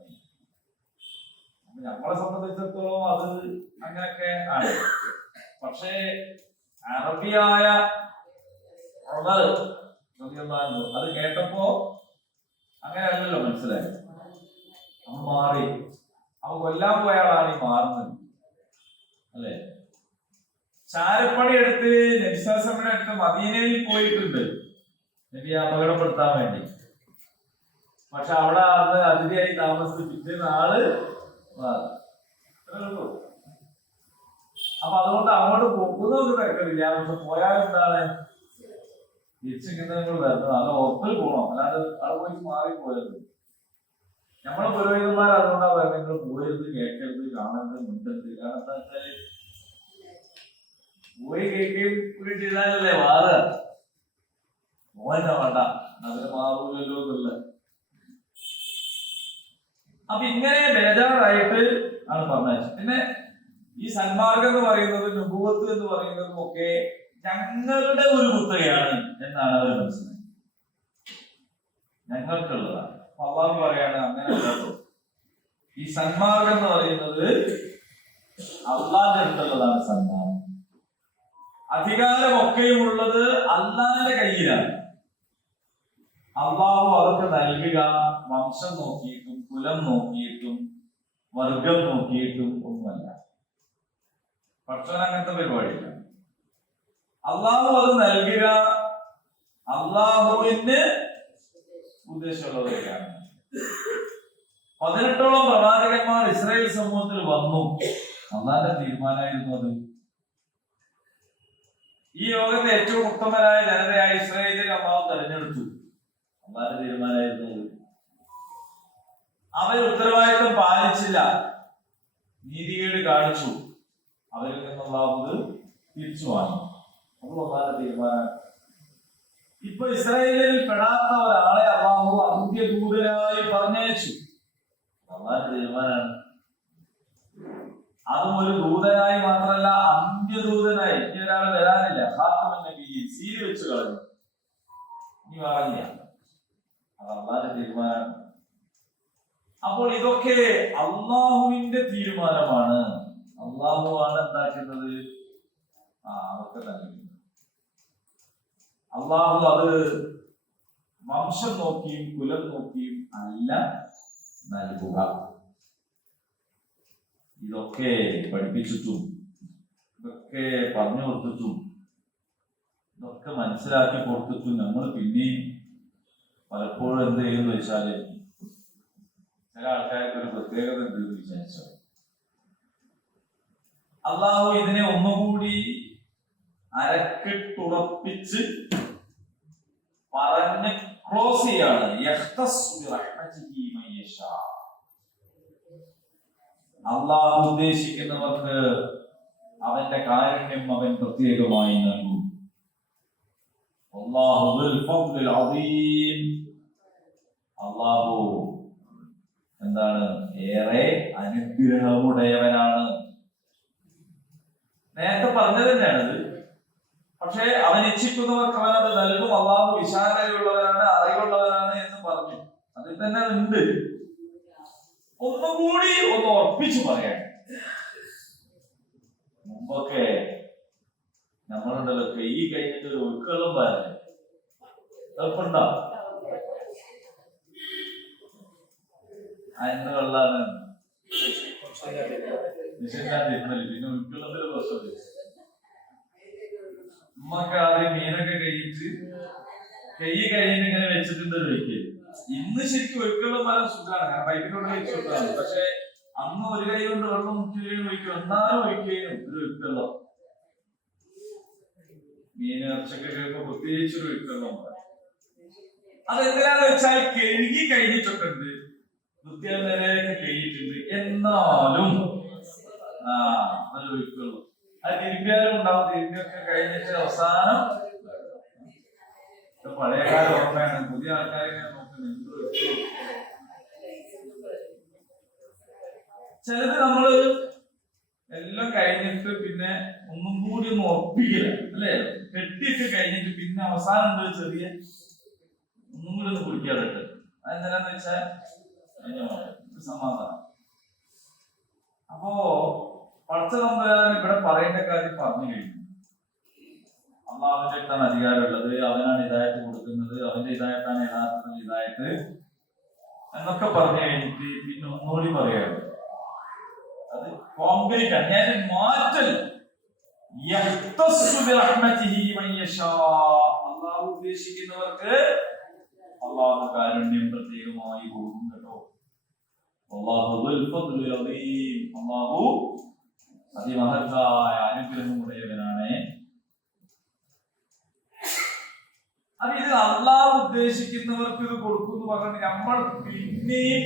നമ്മളെ സംബന്ധിച്ചിടത്തോളം അത് അങ്ങനെയൊക്കെ ആണ്. പക്ഷേ അറബിയായ അത് കേട്ടപ്പോ അങ്ങനെയല്ലല്ലോ മനസ്സിലായി. അവ മാറി, അവ കൊല്ലാൻ പോയാളാണ് ഈ മാറുന്നത് അല്ലെ. ചാരപ്പണി എടുത്ത് നബിസ്വലമിന്റെ അടുത്ത് മദീനയിൽ പോയിട്ടുണ്ട് നബിയെ അപകടപ്പെടുത്താൻ വേണ്ടി. പക്ഷെ അവിടെ അന്ന് അതിഥിയായി താമസിച്ച് പിറ്റേന്ന് ആള് മാറി. അപ്പൊ അതുകൊണ്ട് അങ്ങോട്ട് പോകുന്നൊന്നും തിരക്കില്ല. പക്ഷെ പോയാലെന്താണ് തിരിച്ചിങ്ങനെ നിങ്ങൾ വരണം, അത് ഉറപ്പിൽ പോകണം. അല്ലാതെ അവിടെ പോയി മാറിപ്പോയത്. നമ്മളെ പുരോഹിതന്മാർ അതുകൊണ്ടാ പറയുന്നത്, നിങ്ങൾ പോയത്, കേൾക്കരുത്, കാണരുത്, മിണ്ടരുത്. കാരണം എന്താ വെച്ചാല് പോയി കേൾക്കുകയും കൂടി ചെയ്താലല്ലേ മാറുക. പോവാനാ വേണ്ട, അതിന് മാറൂലല്ലോ എന്നല്ല. അപ്പൊ ഇങ്ങനെ ബേജാറായിട്ട് ആണ് പറഞ്ഞത്. പിന്നെ ഈ സന്മാർഗം എന്ന് പറയുന്നത്, നുബുവത്ത് എന്ന് പറയുന്നതും ഒക്കെ ഞങ്ങളുടെ ഒരു കുത്തകയാണ് എന്നാണ് അവർ മനസ്സിലാക്കുന്നത്. ഞങ്ങൾക്കുള്ളതാണ്. അള്ളാഹു പറയാണ് അങ്ങനെ ഈ സന്മാർഗം എന്ന് പറയുന്നത് അള്ളാന്റെ അടുത്തുള്ളതാണ്. സന്മാർഗം അധികാരമൊക്കെയും ഉള്ളത് അള്ളാന്റെ കയ്യിലാണ്. അള്ളാഹു അതൊക്കെ നൽകുക വംശം നോക്കിയിട്ടും കുലം നോക്കിയിട്ടും വർഗം നോക്കിയിട്ടും ഒന്നുമല്ല. പക്ഷേ അങ്ങനത്തെ പരിപാടിയില്ല. അള്ളാഹു അത് നൽകുക അള്ളാഹുവിന് ഉദ്ദേശമുള്ളവരെയാണ്. 18ഓളം പ്രവാചകന്മാർ ഇസ്രായേൽ സമൂഹത്തിൽ വന്നു. അള്ളാന്റെ തീരുമാനമായിരുന്നു അത്. ഈ ലോകത്തെ ഏറ്റവും ഉത്തമരായ ജനതയായ ഇസ്രായേലിനെ അള്ളാഹു തെരഞ്ഞെടുത്തു. അള്ളാന്റെ തീരുമാനമായിരുന്നു അത്. അവർ ഉത്തരവാദിത്വം പാലിച്ചില്ല, നീതികേട് കാണിച്ചു. അവരിൽ നിന്ന് അള്ളാഹു തിരിച്ചു വാങ്ങി. അത് അള്ളാന്റെ തീരുമാനം. ഇപ്പൊ ഇസ്രായേലിൽ പെടാത്ത ഒരാളെ അള്ളാഹു അന്ത്യദൂതനായി പറഞ്ഞയച്ചു. അള്ളാന്റെ തീരുമാനമാണ്. അതും ഒരു ദൂതനായി മാത്രമല്ല, അന്ത്യദൂതനായി. ഇനി ഒരാൾ വരാനില്ല. ഖാത്തമുൻ നബിയ്യീൻ സീൽ വെച്ച് കളഞ്ഞു, ഇനി പറഞ്ഞില്ല. അത് അള്ളാന്റെ തീരുമാനമാണ്. അപ്പോൾ ഇതൊക്കെ അള്ളാഹുവിന്റെ തീരുമാനമാണ്. അള്ളാഹു ആണ് എന്താക്കുന്നത്, അതൊക്കെ നൽകുന്നത്. അള്ളാഹു അത് വംശം നോക്കിയും കുലം നോക്കിയും അല്ല നൽകുക. ഇതൊക്കെ പഠിപ്പിച്ചിട്ടും ഇതൊക്കെ പറഞ്ഞു കൊടുത്തിട്ടും ഇതൊക്കെ മനസ്സിലാക്കി കൊടുത്തിട്ടും നമ്മൾ പിന്നെയും പലപ്പോഴും എന്ത് ചെയ്യുമെന്ന് വെച്ചാല്, ചില ആൾക്കാർക്ക് ഒരു പ്രത്യേകത എന്തെന്ന് വിചാരിച്ചോ, അള്ളാഹു ഇതിനെ ഒന്നുകൂടി അരക്കിട്ടുറപ്പിച്ച് പറഞ്ഞ് ക്ലോസ് ചെയ്യാണ്. അള്ളാഹു ഉദ്ദേശിക്കുന്നവർക്ക് അവന്റെ കാരുണ്യം അവൻ പ്രത്യേകമായി നൽകും. അള്ളാഹു എന്താണ്, ഏറെ അനുഗ്രഹമുടയവനാണ്. നേരത്തെ പറഞ്ഞത് തന്നെയാണത്. ഇച്ഛിക്കുന്നവർക്ക് അവൻ അത് നൽകും. അള്ളാഹു വിശാലതയുള്ളവരാണ്, അറിവുള്ളവരാണ് എന്ന് പറഞ്ഞു. അതിൽ തന്നെ ഉണ്ട്. ഒന്നുകൂടി ഒന്ന് ഉറപ്പിച്ചു പറയാൻ, മുമ്പൊക്കെ നമ്മളുണ്ടല്ലോ കൈ കഴിഞ്ഞിട്ട് ഒരു ഒഴുക്കുകളും പറഞ്ഞു എളുപ്പുണ്ടോ? അതിന് വെള്ളാണ് നിശ്ചയിക്കാതിരുന്നല്ലേ, പിന്നെ ഒഴുക്കുള്ളതിൽ പ്രശ്നമില്ല. ഉമ്മക്ക് ആദ്യം മീനൊക്കെ കഴിച്ച് കൈ കഴിഞ്ഞിട്ട് ഇങ്ങനെ വെച്ചിട്ടുണ്ട് ഒഴിക്കല്. ഇന്ന് ശരിക്കും ഒഴുക്കുള്ള മരം സുഖമാണ്, കാരണം പൈപ്പിനോട് കഴിച്ചു കൊടുത്താണ്. പക്ഷെ അന്ന് ഒരു കൈ കൊണ്ട് വെള്ളം മുറ്റുകയും ഒഴിക്കും, എന്നാലും ഒഴിക്കുകയും ഒരു ഒഴുക്കുള്ള മീൻ ഇറച്ചൊക്കെ കഴിയുമ്പോ പ്രത്യേകിച്ച് ഒരു ഒഴുക്കുള്ള മരം. അതെന്തിനാന്ന് വെച്ചാൽ കഴുകി കഴിഞ്ഞിട്ടൊക്കെ ഉണ്ട്, വൃത്തിയാൽ നിലയൊക്കെ കഴിഞ്ഞിട്ടുണ്ട്, എന്നാലും നല്ല ഒഴുക്കുള്ളൂ. അത് തിരുമ്പിയാലും ഉണ്ടാവും. തിരുമ്പിയൊക്കെ കഴിഞ്ഞിട്ട് അവസാനം പഴയകാല ഓർമ്മയാണ്. പുതിയ ആൾക്കാരെ നോക്കുന്നത് ചിലത് നമ്മള് എല്ലാം കഴിഞ്ഞിട്ട് പിന്നെ ഒന്നും കൂടി ഒന്ന് ഉറപ്പിക്കില്ല അല്ലേ? കെട്ടിയൊക്കെ കഴിഞ്ഞിട്ട് പിന്നെ അവസാനം ഉണ്ട് ചെറിയ ഒന്നും കൂടി ഒന്ന് കുടിക്കാതെ. അതെന്താന്ന് വെച്ചാൽ സമാധാനം. അപ്പോ പടച്ച തമ്പുരാൻ ഇവിടെ പറയേണ്ട കാര്യം പറഞ്ഞു കഴിഞ്ഞു. അള്ളാഹുവിന്റെ അടുത്താണ് അധികാരമുള്ളത്, അവനാണ് ഹിദായത്ത് കൊടുക്കുന്നത്, അവന്റെ ഹിദായത്താണ് യഥാർത്ഥത്തിൽ ഹിദായത്ത് എന്നൊക്കെ പറഞ്ഞു കഴിഞ്ഞിട്ട് പിന്നെ ഒന്നുകൂടി പറയാണ്. അത് കോൺക്രീറ്റ് ആണ്, ഞാൻ മാറ്റൽ. അള്ളാഹു ഉദ്ദേശിക്കുന്നവർക്ക് അള്ളാഹു കാരുണ്യം പ്രത്യേകമായി കൊടുക്കും കേട്ടോ. അള്ളാഹു അതിമഹത്തായ അനുഗ്രഹമുടയവനാണ്. അത് ഇത് അള്ളാഹു ഉദ്ദേശിക്കുന്നവർക്ക് ഇത് കൊടുക്കും എന്ന് പറഞ്ഞിട്ട് നമ്മൾ പിന്നെയും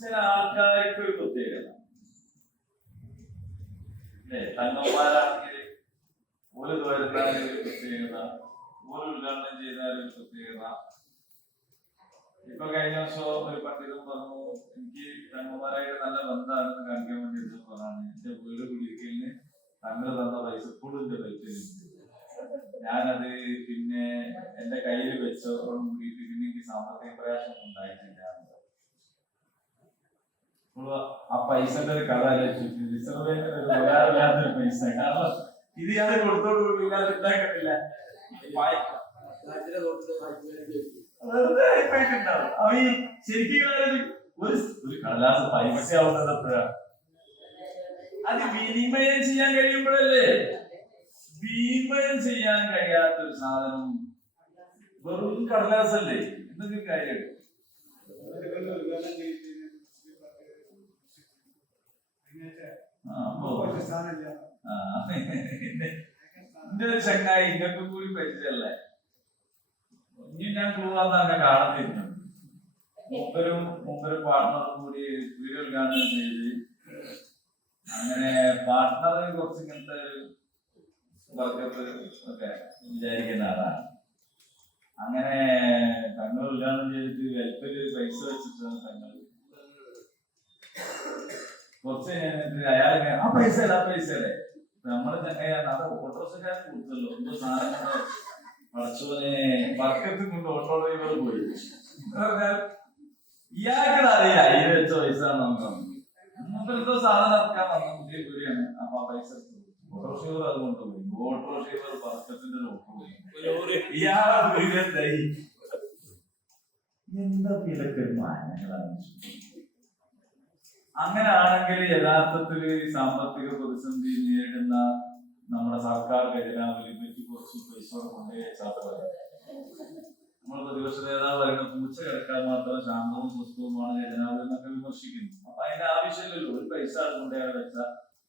ചില ആൾക്കാർക്ക് ഒരു പ്രത്യേകത അല്ലേ? തങ്ങന്മാരാണെങ്കിൽ ഓല് വരുന്നാലും ഒരു പ്രത്യേകത, ഓല് ഉദ്ഘാടനം ചെയ്താലും ഒരു പ്രത്യേകത. ഇപ്പൊ കഴിഞ്ഞ വർഷം ഒരു പണ്ഡിതൻ പറഞ്ഞു, എനിക്ക് തങ്ങന്മാരായിട്ട് നല്ല ബന്ധമാണെന്ന് കാണിക്കാൻ വേണ്ടി പറഞ്ഞാണ് എന്റെ വീട് കുടിയിരിക്കലിന് തങ്ങൾ തന്ന പൈസ ഇപ്പോഴും എന്റെ പൈസയിലുണ്ട്. ഞാനത് പിന്നെ എന്റെ കയ്യിൽ വെച്ചോടും കൂടിയിട്ട് പിന്നെ എനിക്ക് സാമ്പത്തിക പ്രയാസം ഉണ്ടായിട്ടില്ല. ആ പൈസന്റെ ഒരു കഥ ആലോചിച്ചു. റിസർവ് ബാങ്കിന് ഒരു ഉപകാരമില്ലാത്തൊരു പൈസ, കാരണം ഇത് ഞാൻ കൊടുത്തോട് കൂടിയില്ലാതെ ഉണ്ടാക്കത്തില്ല. ശരിക്കും ഒരു കടലാസ് പൈസ ആവുന്നത് എപ്പോഴാണ്? അത് വിനിമയം ചെയ്യാൻ കഴിയുമ്പോഴല്ലേ. വിനിമയം ചെയ്യാൻ കഴിയാത്തൊരു സാധനം വെറും കടലാസല്ലേ, എന്തൊക്കെ കാര്യം. എന്റെ ഒരു ചങ്ങായി ഇങ്ങക്ക് കൂടി പരിചയല്ലേ, ഇനി ഞാൻ കൂടാതെ കാണത്തില്ല. മുമ്പൊരു പാർട്ട്ണറും കൂടി വീഡിയോ ഉദ്ഘാടനം ചെയ്ത്, അങ്ങനെ പാർട്ട്ണർ കുറച്ച് ഇങ്ങനത്തെ വർക്കത്ത് ഒക്കെ വിചാരിക്കുന്ന ആളാണ്. അങ്ങനെ തങ്ങൾ ഉദ്ഘാടനം ചെയ്തിട്ട് വെൽപ്പില് പൈസ വെച്ചിട്ടാണ് തങ്ങൾ കുറച്ച് അയാളിങ്ങനെ ആ പൈസ അല്ലേ നമ്മള് ചങ്ങയാണ്. അത് ഓട്ടോറിക്ഷക്കാരൻ കൊടുത്തല്ലോ എന്തോ സാധനങ്ങൾ പഠിച്ചോനെ വർക്കത്ത് കൊണ്ട് ഓട്ടോ ഡ്രൈവർ പോയി പറഞ്ഞാൽ ഇയാൾക്കത് അറിയാം ഇത് വെച്ച പൈസ എന്തോ സാധനം ഇറക്കാൻ വന്ന പുതിയ കൂടിയാണ്. അപ്പൊ ആ പൈസ ഓട്ടോറിക്ഷ അത് കൊണ്ടുപോയി. ഓട്ടോറിക്ഷ വർക്കത്തിന്റെ ഒപ്പുപോയി. ഇയാളെ എന്താ ഇതൊക്കെ മാനങ്ങളാണ്. അങ്ങനെയാണെങ്കിൽ യഥാർത്ഥത്തില് സാമ്പത്തിക പ്രതിസന്ധി നേരിടുന്ന നമ്മുടെ സർക്കാർ ഖജനാവിനെ പറ്റി കുറച്ച് പൈസ കൊണ്ടേ വെച്ചാൽ നമ്മൾ പ്രതിപക്ഷ നേതാവ് പറയുന്ന പൂച്ച കിടക്കാൻ മാത്രം ശാന്തവും സ്വസ്ഥവുമാണ് ഖജനാവ് എന്നൊക്കെ വിമർശിക്കുന്നു. അപ്പൊ അതിന്റെ ആവശ്യമില്ലല്ലോ, ഒരു പൈസ കൊണ്ടേ വെച്ചാൽ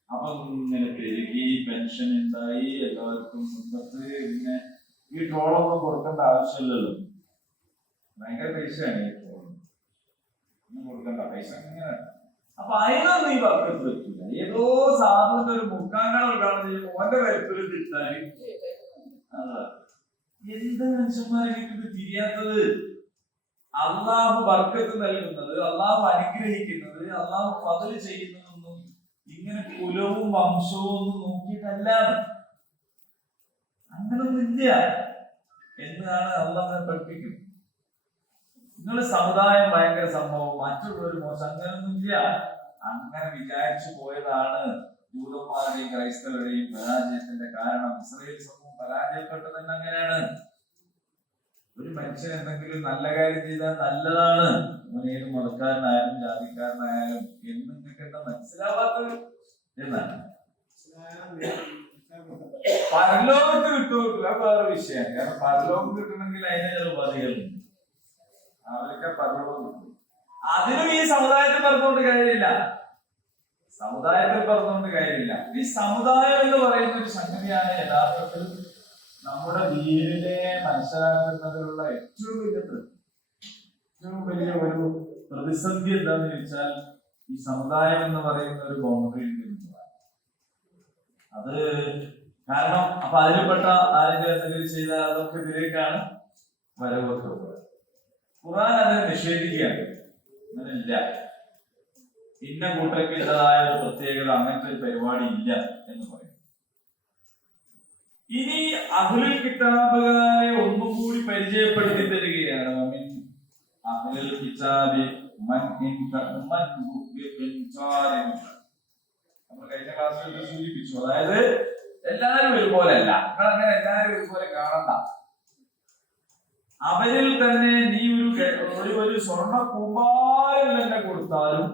അപ്പം ഇങ്ങനെ പെരുകി പെൻഷൻ ഉണ്ടായി, എല്ലാവർക്കും സമ്പത്ത്, പിന്നെ ഈ ടോളൊന്നും കൊടുക്കേണ്ട ആവശ്യമില്ലല്ലോ. ഭയങ്കര പൈസയാണ് ഈ ടോളൊന്നും കൊടുക്കേണ്ട പൈസ അങ്ങനെയാണ്. അപ്പൊ അതിനൊന്നും ഈ വർക്കത്ത് പറ്റില്ല. ഏതോ സാധുവിന്റെ ഒരു മുക്കാങ്ങള ഉദ്ഘാടനം ചെയ്യുമ്പോൾ ഓന്റെ വരപ്പിൽ തിട്ടാല് എന്ത് മനുഷ്യന്മാർക്ക് ഇത് തിരിയാത്തത്? അള്ളാഹു ബർക്കത്ത് നൽകുന്നത്, അള്ളാഹു അനുഗ്രഹിക്കുന്നത്, അള്ളാഹു ഫദ്ല് ചെയ്യുന്നതൊന്നും ഇങ്ങനെ കുലവും വംശവും ഒന്നും നോക്കിയിട്ടല്ല. അങ്ങനൊന്നുമില്ല എന്നാണ് അള്ളാഹ് പഠിപ്പിക്കുന്നത്. നിങ്ങൾ സമുദായം ഭയങ്കര സംഭവം, മറ്റുള്ളവർ മോശം, അങ്ങനൊന്നുമില്ല. അങ്ങനെ വിചാരിച്ചു പോയതാണ് ജൂതന്മാരുടെയും ക്രൈസ്തവരുടെയും പരാജയത്തിന്റെ കാരണം. ഇസ്രായേൽ സമൂഹം പരാജയപ്പെട്ടത് തന്നെ അങ്ങനെയാണ്. ഒരു മനുഷ്യൻ എന്തെങ്കിലും നല്ല കാര്യം ചെയ്താൽ നല്ലതാണ്, അവൻ ഏത് മതക്കാരനായാലും ജാതിക്കാരനായാലും എന്നും കിട്ടേണ്ട മനസ്സിലാവാത്തത് എന്നാണ്. പരലോകത്ത് കിട്ടുക വേറെ വിഷയമാണ്. കാരണം പരലോകം കിട്ടണമെങ്കിൽ അതിന് ചില ഉപാധികളുണ്ട്. അവരൊക്കെ പരലോകം കിട്ടും. അതിനും ഈ സമുദായത്തിൽ പറഞ്ഞുകൊണ്ട് കാര്യമില്ല. സമുദായത്തിൽ പറഞ്ഞുകൊണ്ട് കാര്യമില്ല. ഈ സമുദായം എന്ന് പറയുന്ന ഒരു സംഗതിയാണ് യഥാർത്ഥത്തിൽ നമ്മുടെ ദീനിനെ മനസ്സിലാക്കുന്നതിലുള്ള ഏറ്റവും വലിയ ഒരു പ്രതിസന്ധി എന്താണെന്ന് ചോദിച്ചാൽ, ഈ സമുദായം എന്ന് പറയുന്ന ഒരു ബൗണ്ടറി ഉണ്ട്. അത് കാരണം അപ്പൊ അതിൽപ്പെട്ട ആരെങ്കിലും എന്തെങ്കിലും ചെയ്താൽ അതൊക്കെ ഇതിലേക്കാണ് വരവെക്കുന്നത്. ഖുർആൻ അതിനെ നിഷേധിക്കുകയാണ്. അങ്ങനെയില്ല, ഇന്ന കൂട്ടർക്കുള്ളതായ ഒരു പ്രത്യേകത, അങ്ങനത്തെ ഒരു പരിപാടി ഇല്ല എന്ന് പറയും. ഇനി അഹ്ലുൽ കിതാബുകാരെ ഒന്നുകൂടി പരിചയപ്പെടുത്തി തരികയാണ്. അഹ്ലുൽ കിതാബി നമ്മൾ കഴിഞ്ഞ ക്ലാസ്സിൽ സൂചിപ്പിച്ചു. അതായത് എല്ലാവരും ഒരുപോലെ അല്ല, നിങ്ങൾ അങ്ങനെ എല്ലാവരും ഒരുപോലെ കാണണ്ട. അവരിൽ തന്നെ നീ ഒരു സ്വർണ്ണ കൂമ്പാരം തന്നെ കൊടുത്താലും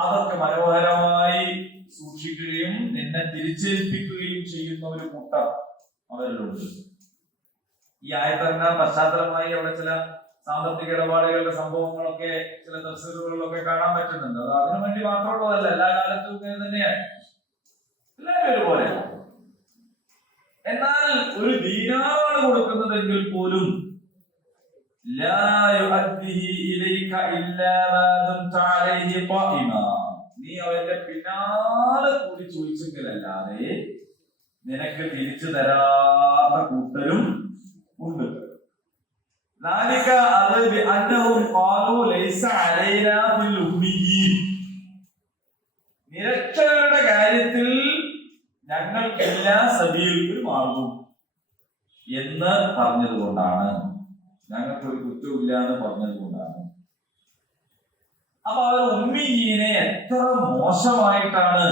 അതൊക്കെ മനോഹരമായി സൂക്ഷിക്കുകയും നിന്നെ തിരിച്ചേൽപ്പിക്കുകയും ചെയ്യുന്ന ഒരു കൂട്ടർ അവരിലുണ്ട്. ഈ ആയത്തന്നെ പശ്ചാത്തലമായി അവിടെ ചില സാമ്പത്തിക ഇടപാടുകളുടെ സംഭവങ്ങളൊക്കെ ചില തഫ്സീറുകളിലൊക്കെ കാണാൻ പറ്റുന്നുണ്ട്. അത് അതിനു വേണ്ടി മാത്രമുള്ളതല്ല, എല്ലാ കാലത്തും തന്നെയാണ്, എല്ലാവരും ഒരുപോലെ. എന്നാൽ ഒരു ദീനാറാണ് കൊടുക്കുന്നതെങ്കിൽ പോലും നീ അവന്റെ പിന്നാലെ കൂടി ചോദിച്ചെങ്കിലല്ലാതെ നിനക്ക് തിരിച്ചു തരാത്ത കൂട്ടരും ഉണ്ട്. നിരക്ഷരരുടെ കാര്യത്തിൽ ഞങ്ങൾക്കെല്ലാ സബീൽ ഒരു മാർഗവും എന്ന് പറഞ്ഞതുകൊണ്ടാണ്, ഞങ്ങൾക്ക് ഒരു കുറ്റമില്ല എന്ന് പറഞ്ഞതുകൊണ്ടാണ്. അപ്പൊ അവർ ഉമ്മീനെ എത്ര മോശമായിട്ടാണ്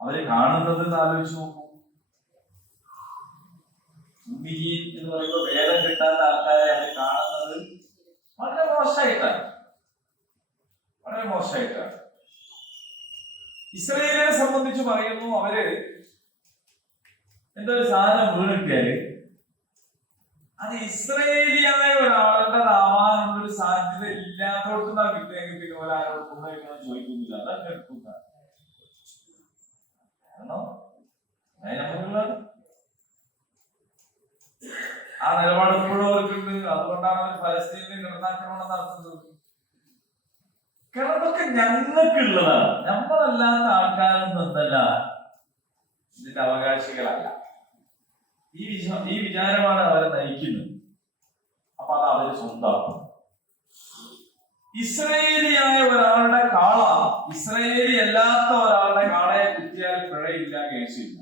അവര് കാണുന്നത് എന്ന് ആലോചിച്ച് നോക്കൂ. ഉമ്മീൻ എന്ന് പറയുമ്പോൾ വേദം കിട്ടാത്ത ആൾക്കാരെ അവർ കാണുന്നത് വളരെ മോശമായിട്ടാണ്, വളരെ മോശമായിട്ടാണ്. ഇസ്രായേലിനെ സംബന്ധിച്ച് പറയുന്നു, അവര് എന്തൊരു സാധനം വീണിട്ടിയാല് അത് ഇസ്രായേലിയായ ഒരാളുടേതാവാനുള്ളൊരു സാധ്യത ഇല്ലാത്തോടത്തുനിന്നാ കിട്ടിയെങ്കിൽ പിന്നെ ഒരാളോട് കൊണ്ടുപോയി ചോദിക്കുന്നില്ല. അതൊക്കെ എടുക്കുന്ന ആ നിലപാട് ഇപ്പോഴും അവർക്കുണ്ട്. അതുകൊണ്ടാണ് അവർ ഫലസ്തീനിൽ കിടന്നാക്രമണം നടത്തുന്നത്. കാരണം അതൊക്കെ ഞങ്ങൾക്കുള്ളതാണ്. നമ്മളല്ലാത്ത ആൾക്കാരൊന്നും എന്തല്ല ഇതിന്റെ അവകാശികളല്ല. ഈ വിചാരമാണ് അവരെ നയിക്കുന്നത്. അപ്പൊ അത് അവര് സ്വന്തമാക്കും. ഇസ്രായേലിയായ ഒരാളുടെ കാള ഇസ്രായേലി അല്ലാത്ത ഒരാളുടെ കാളയെ കുത്തിയാൽ പിഴയില്ല, കേസില്ല.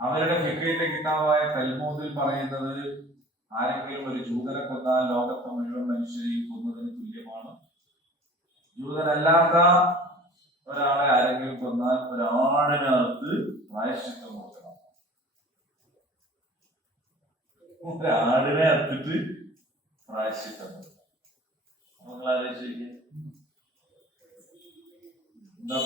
അവരുടെ ഫിഖിന്റെ കിതാബായ തൽമൂദിൽ പറയുന്നത് ആരെങ്കിലും ഒരു ജൂതനെ കൊന്നാൽ ലോകത്തെ മുഴുവൻ മനുഷ്യരെയും കൊന്നതിന് തുല്യമാണ്. ജൂതനല്ലാത്ത ഒരാളെ ആരെങ്കിലും കൊന്നാൽ ഒരാളിനകത്ത് പ്രായശ്ചിത്തം കൊടുക്കണം. ഒരാടിനെ അറുത്തിട്ട് പ്രായശ്ചിത്തം കൊടുക്കണം. നിങ്ങൾ ആലോചിച്ചിരിക്കുക എന്താ?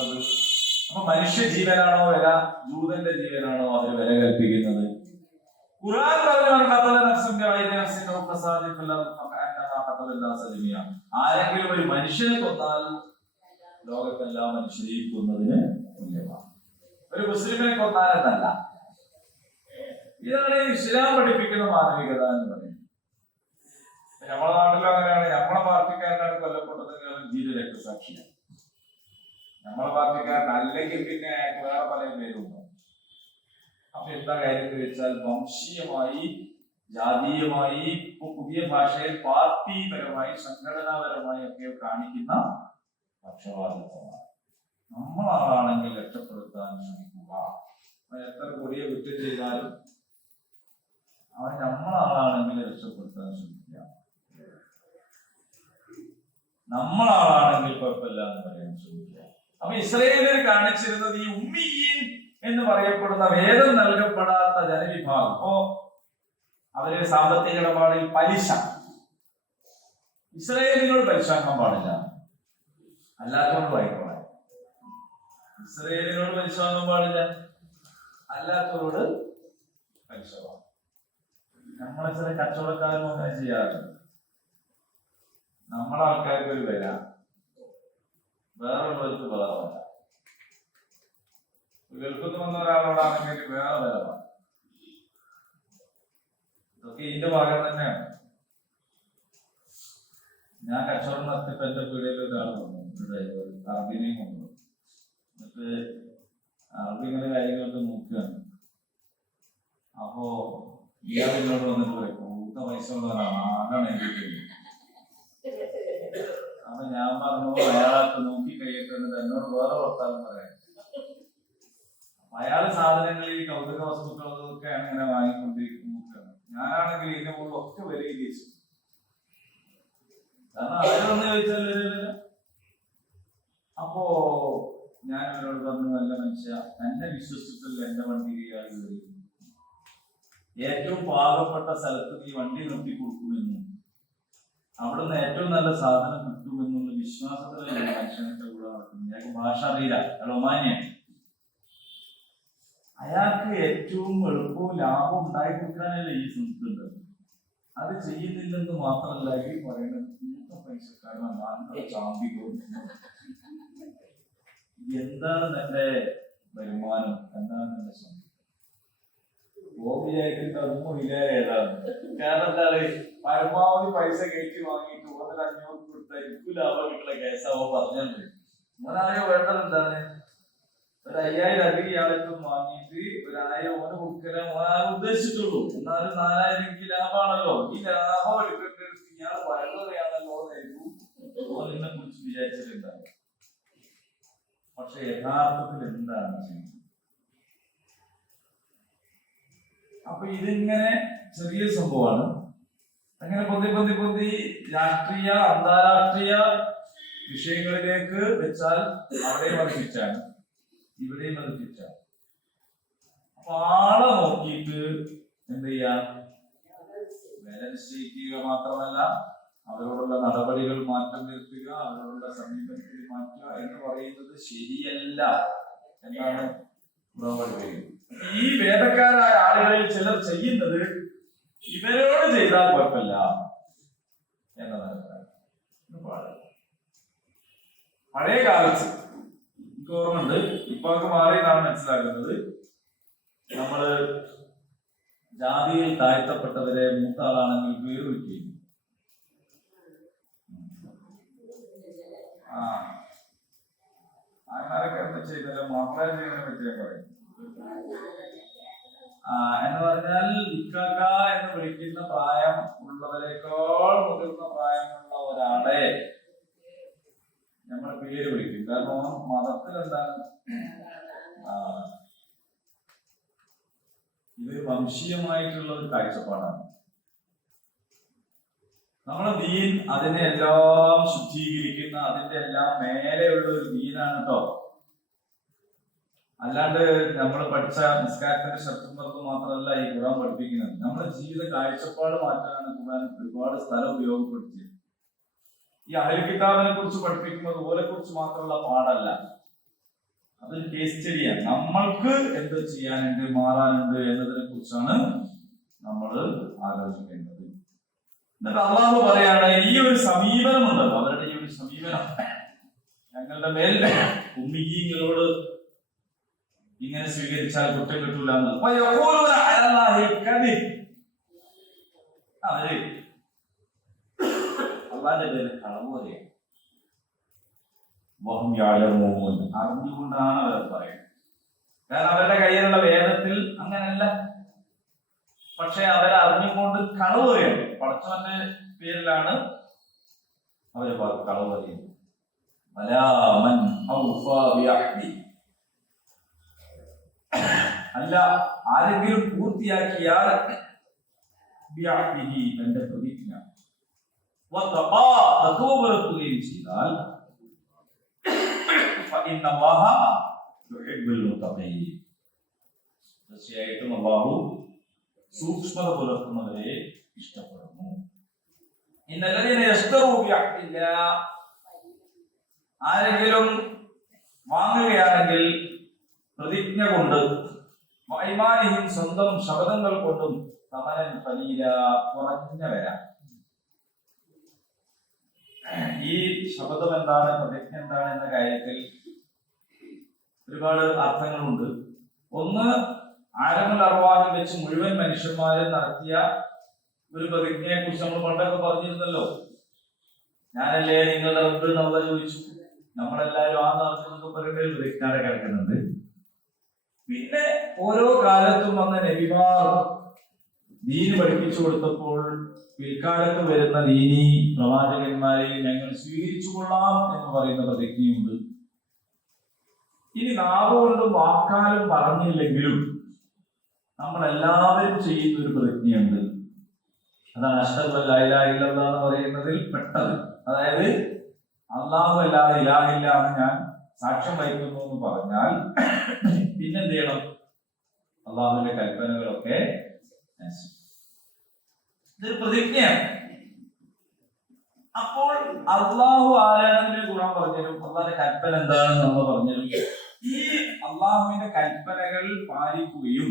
അപ്പൊ മനുഷ്യ ജീവനാണോ വില, ജൂതന്റെ ജീവനാണോ അവർ വില കൽപ്പിക്കുന്നത്? ഖുർആൻ ആരെങ്കിലും ഒരു മനുഷ്യനെ കൊന്നാൽ ലോകത്തെല്ലാ മനുഷ്യരെയും കൊന്നതിന് തുല്യമാണ്. ഒരു മുസ്ലിമിനെ കൊന്നാലെന്നല്ല. ഇതാണ് ഇസ്ലാം പഠിപ്പിക്കുന്ന മാനവികത എന്ന് പറയുന്നത്. നമ്മളെ നാട്ടിലും അങ്ങനെയാണ്. നമ്മളെ പാർട്ടിക്കാരനാണ് കൊല്ലപ്പെട്ടതെങ്കിൽ അവൻ ജീവ രക്തസാക്ഷിയാണ്. നമ്മളെ പാർട്ടിക്കാരൻ അല്ലെങ്കിൽ പിന്നെ വേറെ പല പേരുണ്ടോ. അപ്പൊ എന്താ കാര്യം എന്ന് വെച്ചാൽ വംശീയമായി, ജാതീയമായി, പുതിയ ഭാഷയിൽ പാർട്ടിപരമായി, സംഘടനാപരമായി ഒക്കെ കാണിക്കുന്ന പക്ഷപാതിത്വമാണ്. നമ്മളാണെങ്കിൽ രക്ഷപ്പെടുത്താൻ ശ്രമിക്കുക. എത്ര കൊടിയ കുറ്റം ചെയ്താലും അവൻ നമ്മളാളാണെങ്കിൽ രക്ഷപ്പെടുത്താൻ ശ്രമിക്കുക, നമ്മളാളാണെങ്കിൽ കുഴപ്പമില്ല എന്ന് പറയാൻ ശ്രമിക്കുക. അപ്പൊ ഇസ്രായേലിൽ കാണിച്ചിരുന്നത് ഈ ഉമ്മീൻ എന്ന് പറയപ്പെടുന്ന വേദം നൽകപ്പെടാത്ത ജനവിഭാഗം. അപ്പോ അവര് സാമ്പത്തിക ഇടപാടിൽ പലിശ, ഇസ്രായേലിനോട് പലിശ വാങ്ങാൻ പാടില്ല, അല്ലാത്തവരോട് വാങ്ങിക്കോളാം. ഇസ്രായേലിനോട് പലിശ വാങ്ങാൻ പാടില്ല, അല്ലാത്തവരോട് പലിശ വാങ്ങാം. നമ്മളെ ചില കച്ചവടക്കാരും അങ്ങനെ ചെയ്യാറുണ്ട്. നമ്മളെ ആൾക്കാർക്ക് ഒരു വില, വേറുള്ളവർക്ക് വേറെ വില. ഗൾഫിൽ നിന്ന് വന്ന ഒരാളോടാണെങ്കിൽ വേറെ വില വേണം. ഇതൊക്കെ ഇതിന്റെ ഭാഗം തന്നെയാണ്. ഞാൻ കച്ചവടം നടത്തിയപ്പോ എന്റെ പീടികയിൽ ഒരാൾ വന്നു, അറബിനെയും കൊണ്ടു. എന്നിട്ട് അറബി ഇങ്ങനെ കാര്യങ്ങളൊക്കെ നോക്കുകയാണ്. അപ്പോ ഇയാൾ എന്നോട് വന്നിട്ട് പറയും, കൂട്ട പൈസ ഉള്ളവരാണ്, ആരാണ് എനിക്ക്. അപ്പൊ ഞാൻ പറഞ്ഞു, അയാളൊക്കെ നോക്കി കഴിയട്ടെ എന്നോട് വേറെ വർത്താനം പറയാം. അയാള് സാധനങ്ങളിൽ ഈ കൗതുക വസ്തുക്കളൊക്കെയാണ് ഇങ്ങനെ വാങ്ങിക്കൊണ്ടിരിക്കുന്നത്. ഞാനാണെങ്കിൽ ഇതിന്റെ മുകളിൽ ഒക്കെ വിലയിൽ ചോദിച്ചു. കാരണം ആരൊന്ന് ചോദിച്ചാൽ അപ്പോ ഞാൻ അവരോട് പറഞ്ഞു, നല്ല മനുഷ്യ, എന്നെ വിശ്വസിച്ചിട്ടില്ല എന്റെ വണ്ടി ഇയാൾ കയറി. ഏറ്റവും പാകപ്പെട്ട സ്ഥലത്ത് ഈ വണ്ടി നിർത്തി കൊടുക്കുമെന്നും അവിടുന്ന് ഏറ്റവും നല്ല സാധനം കിട്ടുമെന്നുള്ള വിശ്വാസത്തിലുള്ള മനുഷ്യനൊക്കെ കൂടെ നടക്കുന്നു. ഞങ്ങൾക്ക് ഭാഷ അറിയില്ല, റൊമാനിയ. അയാൾക്ക് ഏറ്റവും എളുപ്പവും ലാഭം ഉണ്ടായി കൊടുക്കാനല്ലേ ഈ സംസ്ഥ. അത് ചെയ്യുന്നില്ലെന്ന് മാത്രമല്ല ഈ പറയുന്നത് പൈസക്കാരൻ ചാമ്പിക്കും. എന്താണ് തന്റെ വരുമാനം, എന്താണ് തന്റെ ശമ്പളം? ഗോപിയായിട്ട് അതൊന്നും ഇല്ലേതാണ്. കാരണം എന്താണ്, പരമാവധി പൈസ കയറ്റി വാങ്ങിയിട്ട് 500 കൊടുത്താൽ എനിക്ക് ലാഭം കിട്ടുന്ന കേസാവോ പറഞ്ഞത്. ഓനാകെ വേണ്ടത് എന്താണ്, ഒരു 5000 അധികം ഇയാളെത്തും വാങ്ങിയിട്ട് 1000 ഓന് കൊടുക്കലാൻ ഓനാകെ ഉദ്ദേശിച്ചിട്ടുള്ളൂ. എന്നാലും 4000 എനിക്ക് ലാഭമാണല്ലോ. ഈ ലാഭം എടുക്കേണ്ട ഇയാൾ വയറുകയാണല്ലോ എന്നായിരുന്നു ഓനെ കുറിച്ച് വിചാരിച്ചിട്ടുണ്ടാവും. പക്ഷെ യഥാർത്ഥത്തിൽ എന്താണ് ചെയ്യുന്നത്? അപ്പൊ ഇതിങ്ങനെ ചെറിയ സംഭവമാണ്. അങ്ങനെ പൊന്തി രാഷ്ട്രീയ അന്താരാഷ്ട്രീയ വിഷയങ്ങളിലേക്ക് വെച്ചാൽ അവിടെയും അത് തിരിച്ചാണ്, ഇവിടെയും അത് തിരിച്ചാണ്. അപ്പൊ ആളെ നോക്കിയിട്ട് എന്ത് ചെയ്യാം, വില നിശ്ചയിക്കുക മാത്രമല്ല അവരോടുള്ള നടപടികൾ മാറ്റം വരുത്തുക, അവരോടുള്ള സമീപനത്തിൽ മാറ്റുക എന്ന് പറയുന്നത് ശരിയല്ല എന്നാണ് പറയുന്നത്. ഈ വേദക്കാരായ ആളുകളിൽ ചിലർ ചെയ്യുന്നത് ഇവരോട് ചെയ്താൽ കുഴപ്പമില്ല എന്നതാണ്. പഴയ കാലത്ത് എനിക്ക് ഓർമ്മയുണ്ട്, ഇപ്പൊ ഒക്കെ മാറിയെന്നാണ് മനസ്സിലാക്കുന്നത്. നമ്മള് ജാതിയിൽ താഴ്ത്തപ്പെട്ടവരെ മൂത്ത ആളാണെങ്കിൽ പേര് വിളിക്കുകയും ആൾക്കാരൊക്കെ എന്താ ചെയ്തല്ലോ മാപ്പിള ചെയ്യുന്നതിനെ പറ്റി പറയും. എന്ന് പറഞ്ഞാൽ ഇക്കാക്ക എന്ന് വിളിക്കുന്ന പ്രായം ഉള്ളവരെക്കാൾ മുതിർന്ന പ്രായമുള്ള ഒരാളെ നമ്മൾ പേര് വിളിക്കും. കാരണം മതത്തിൽ എന്താണ്, ഇത് വംശീയമായിട്ടുള്ള ഒരു കാഴ്ചപ്പാടാണ്. നമ്മളെ ദീൻ അതിനെ എല്ലാം ശുദ്ധീകരിക്കുന്ന, അതിന്റെ എല്ലാം മേലെയുള്ള ഒരു ദീനാണ് കേട്ടോ. അല്ലാണ്ട് നമ്മൾ പഠിച്ച നിസ്കാരത്തിന്റെ ശബ്ദം പുറത്ത് മാത്രമല്ല ഈ ഖുർആൻ പഠിപ്പിക്കുന്നത്. നമ്മുടെ ജീവിത കാഴ്ചപ്പാട് മാറ്റാനാണ് ഖുർആൻ ഒരുപാട് സ്ഥലം ഉപയോഗപ്പെടുത്തിയത്. ഈ അഹ്ലുൽ കിതാബിനെ കുറിച്ച് പഠിപ്പിക്കുന്നത് ഓലെ കുറിച്ച് മാത്രമുള്ള പാടല്ല, അതൊരു കേസ് സ്റ്റഡിയാണ്. നമ്മൾക്ക് എന്ത് ചെയ്യാനുണ്ട്, മാറാനുണ്ട് എന്നതിനെ കുറിച്ചാണ് നമ്മൾ ആലോചിക്കേണ്ടത്. എന്നിട്ട് അള്ളാഹു പറയാണ്, ഈ ഒരു സമീപനം ഉണ്ടല്ലോ, അവരുടെ ഈ ഒരു സമീപനം ഞങ്ങളുടെ മേൽ ഉമ്മിയീങ്ങളോട് ഇങ്ങനെ സ്വീകരിച്ചാൽ കുറ്റം കിട്ടൂല എന്ന് അവര് അള്ളാന്റെ പേര് കളവ് പറയാം. അറിഞ്ഞുകൊണ്ടാണ് അവർ പറയുന്നത്. കാരണം അവരുടെ കയ്യിലുള്ള വേദത്തിൽ അങ്ങനല്ല. പക്ഷെ അവരറിഞ്ഞുകൊണ്ട് കളവ് പറയാണ്. പടച്ചവന്റെ പേരിലാണ് അവര് കളവ് പറയുന്നത്. അല്ല, ആരെങ്കിലും പൂർത്തിയാക്കിയാൽ തന്റെ പ്രതിജ്ഞ തഖ്വ പുലർത്തുകയും ചെയ്താൽ തീർച്ചയായിട്ടും അല്ലാഹു സൂക്ഷ്മത പുലർത്തുന്നവരെ ഇഷ്ടപ്പെടുന്നു. ആരെങ്കിലും വാങ്ങുകയാണെങ്കിൽ പ്രതിജ്ഞ കൊണ്ട് വൈമാനിയും സ്വന്തം ശബ്ദങ്ങൾ കൊണ്ടും സമനൻ ഖലീല കുറഞ്ഞ വില. ഈ ശബ്ദം എന്താണ്, പ്രതിജ്ഞ എന്താണ് എന്ന കാര്യത്തിൽ ഒരുപാട് അർത്ഥങ്ങളുണ്ട്. ഒന്ന്, ആലമുൽ അർവാഹിൽ വെച്ച് മുഴുവൻ മനുഷ്യന്മാരും നടത്തിയ ഒരു പ്രതിജ്ഞയെ കുറിച്ച് നമ്മൾ പണ്ടൊക്കെ പറഞ്ഞിരുന്നല്ലോ. ഞാനല്ലേ നിങ്ങളുടെ റബ്ബ് എന്നുള്ള ചോദിച്ചു, നമ്മളെല്ലാവരും ആ നടത്തുന്നൊക്കെ പറയുന്ന ഒരു പ്രതിജ്ഞാടെ കിടക്കുന്നുണ്ട്. പിന്നെ ഓരോ കാലത്തും വന്ന നബിമാർ ദീന് പഠിപ്പിച്ചു കൊടുത്തപ്പോൾ പിൽക്കാലത്ത് വരുന്ന ദീനി പ്രവാചകന്മാരെ ഞങ്ങൾ സ്വീകരിച്ചു കൊള്ളാം എന്ന് പറയുന്ന പ്രതിജ്ഞയുണ്ട്. ഇനി നാവുകൊണ്ടും വാക്കാലും പറഞ്ഞില്ലെങ്കിലും നമ്മൾ എല്ലാവരും ചെയ്യുന്ന ഒരു പ്രതിജ്ഞയുണ്ട്. അതാണ് അഷ്ഹദു അല്ലാ ഇലാഹ ഇല്ലല്ലാഹ് എന്ന് പറയുന്നതിൽ പെട്ടത്. അതായത് അല്ലാഹു അല്ലാതെ ഇലാഹില്ല എന്ന് ഞാൻ സാക്ഷ്യം വഹിക്കുന്നു എന്ന് പറഞ്ഞാൽ പിന്നെന്ത് ചെയ്യണം? അള്ളാഹുവിന്റെ കൽപ്പനകളൊക്കെ ഇതൊരു പ്രതിജ്ഞയാണ്. അപ്പോൾ അള്ളാഹു ആരാണെന്നൊരു ഗുണം പറഞ്ഞാലും അള്ളാഹിന്റെ കൽപ്പന എന്താണെന്ന് നമ്മൾ പറഞ്ഞാലും ഈ അള്ളാഹുവിന്റെ കൽപ്പനകൾ പാലിക്കുകയും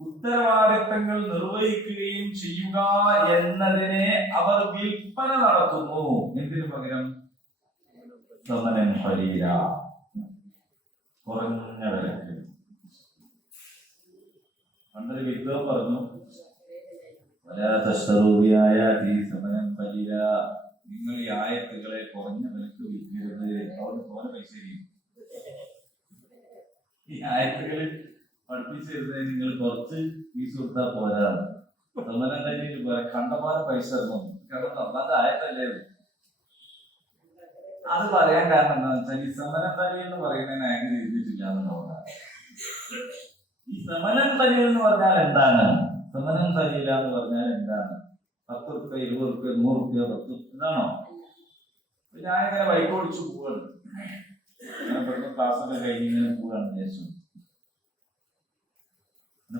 ഉത്തരവാദിത്തങ്ങൾ നിർവഹിക്കുകയും ചെയ്യുക എന്നതിനെ അവർ വിൽപ്പന നടത്തുന്നു. എന്തിനു പകരം? സമനൻ ഖലീല, കുറഞ്ഞ വിലക്ക്. പണ്ടൊരു വിദ്വാൻ പറഞ്ഞു, സമനൻ ഖലീല, നിങ്ങൾ ഈ ആയത്തുകളെ കുറഞ്ഞ വിലക്ക് വിൽക്കരുത്, അവിടെ തോനെ പൈസ. ഈ ആയത്തുകൾ പഠിപ്പിച്ചിരുന്നത് നിങ്ങൾ കുറച്ച് ഫീസ് കൊടുത്താൽ പോരാ. സമനം കഴിഞ്ഞിട്ട് കണ്ടമാനം പൈസ തരണം. കാരണം അല്ലാതെ ആയത്തല്ലേ. അത് പറയാൻ കാരണം എന്താണെന്ന് വെച്ചാൽ ഈ സമനം തലി എന്ന് പറയുന്നതിന് അയാൾക്ക് എഴുതിയിട്ടില്ല എന്നുള്ളതാണ്. ഈ സമനം തലി എന്ന് പറഞ്ഞാൽ എന്താണ്? സമനം തലിയില്ല എന്ന് പറഞ്ഞാൽ എന്താണ്? 10 റുപ്യ, 20 റുപ്യ, 100 റുപ്യ, 10 ഇതാണോ? ഞാനിങ്ങനെ ബൈക്ക് ഓടിച്ചു പോവാണ്. ക്ലാസ്സൊക്കെ കഴിഞ്ഞ് ഇങ്ങനെ പോവാണ് ദേശം.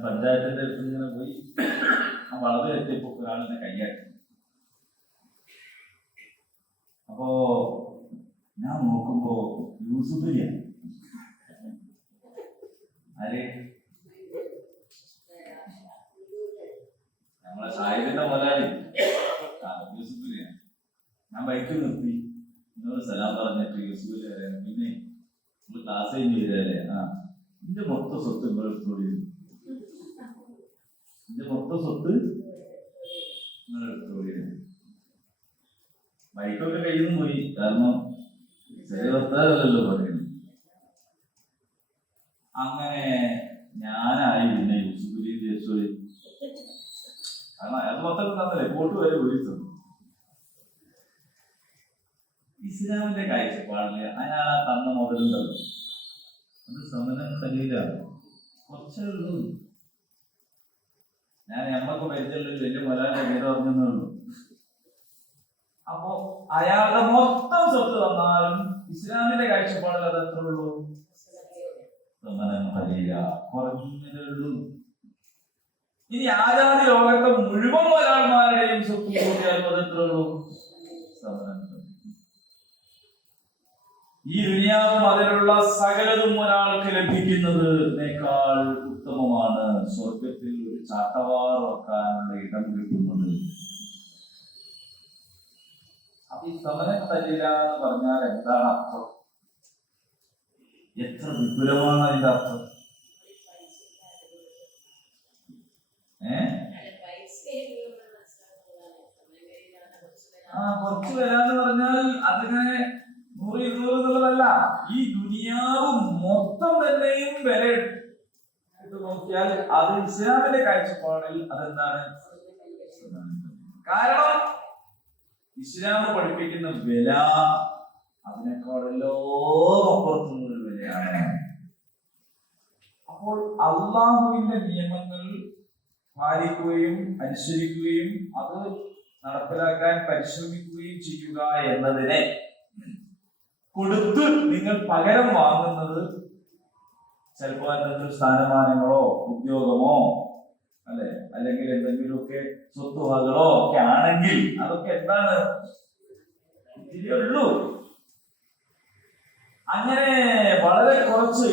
പഞ്ചായത്തിന്റെ അടുത്ത് ഇങ്ങനെ പോയി ആ വളവ് എത്തിയപ്പോ ഒരാളിനെ കൈയാക്കി. അപ്പോ ഞാൻ നോക്കുമ്പോ യൂസുഫലിയാണ്. ആര്? നമ്മളെ സാഹിബിന്റെ മുതലാളി യൂസുഫലിയാണ്. ഞാൻ ബൈക്ക് നിർത്തി എന്നോട് സലാം പറഞ്ഞിട്ട് യൂസുഫലി പറയാം, പിന്നെ നമ്മൾ ക്ലാസ് കഴിഞ്ഞ് വരികയല്ലേ, എന്റെ മൊത്തം സ്വത്ത് ഇവിടെ എടുത്തോളിയിരുന്നു. എന്റെ മൊത്തം സ്വത്ത് നിങ്ങൾ എടുത്തോളിയിരുന്നു. ബൈക്കൊക്കെ കയ്യിൽ നിന്ന് പോയി. കാരണം ചെറിയ ഭർത്താവല്ലോ പറയുന്നത്. അങ്ങനെ ഞാനായി പിന്നെ യൂസുഫലി ദേശോളി. കാരണം അത് മൊത്തം തന്നല്ലേ, കോട്ട് വരെ വിളിച്ചു. ഇസ്ലാമിന്റെ കാഴ്ചപ്പാടില് അയാൾ തന്ന മുതലുണ്ടല്ലോ, അത് സമനം ഖലീലാണ്. കുറച്ചേ ഉള്ളൂ. ഞാൻ നമ്മക്ക് പരിചയമുള്ള വലിയ മുതലാളിന്റെ പേര് പറഞ്ഞേ ഉള്ളൂ. അപ്പോ അയാളുടെ മൊത്തം സ്വത്ത് തന്നാലും ഇസ്ലാമിന്റെ കാഴ്ചപ്പാടിൽ അത് എത്ര ഉള്ളൂ? സമനം ഖലീല, കുറഞ്ഞതേ ഉള്ളൂ. ഇനി ആരാധി ലോകത്തെ മുഴുവൻ ഒരാൾമാരുടെയും സ്വത്ത് കൂട്ടിയാലും അത് എത്ര ഉള്ളൂ? സമനം. ഈ ദുനിയാവും അതിലുള്ള സകലതും ഒരാൾക്ക് ലഭിക്കുന്നതിനേക്കാൾ ഉത്തമമാണ് സ്വർഗത്തിൽ ഒരു ചാട്ടവാർ വെക്കാനുള്ള ഇടം കിട്ടുന്നത്. അപ്പൊ ഈ സമനം തരില്ല എന്ന് പറഞ്ഞാൽ എന്താണ് അർത്ഥം? എത്ര വിപുലമാണ് അതിന്റെ അർത്ഥം? കുറച്ച് വരാന്ന് പറഞ്ഞാൽ അതിനെ 100, 200 എന്നുള്ളതല്ല. ഈ ദുനിയാവ് മൊത്തം തന്നെയും വില എടുത്ത് നോക്കിയാൽ അത് ഇസ്ലാമിന്റെ കാഴ്ചപ്പാടിൽ അതെന്താണ്? കാരണം ഇസ്ലാം പഠിപ്പിക്കുന്ന വില അതിനേക്കാളല്ലോ അപ്പുറത്തുനിന്നൊരു വിലയാണ്. അപ്പോൾ അള്ളാഹുവിന്റെ നിയമങ്ങൾ പാലിക്കുകയും അനുസരിക്കുകയും അത് നടപ്പിലാക്കാൻ പരിശ്രമിക്കുകയും ചെയ്യുക എന്നതിനെ കൊടുത്ത് നിങ്ങൾ പകരം വാങ്ങുന്നത് ചിലപ്പോൾ എന്തെങ്കിലും സ്ഥാനമാനങ്ങളോ ഉദ്യോഗമോ അല്ലെ, അല്ലെങ്കിൽ എന്തെങ്കിലുമൊക്കെ സ്വത്തുവകളോ ഒക്കെ ആണെങ്കിൽ അതൊക്കെ എന്താണ് ഉള്ളൂ. അങ്ങനെ വളരെ കുറച്ച്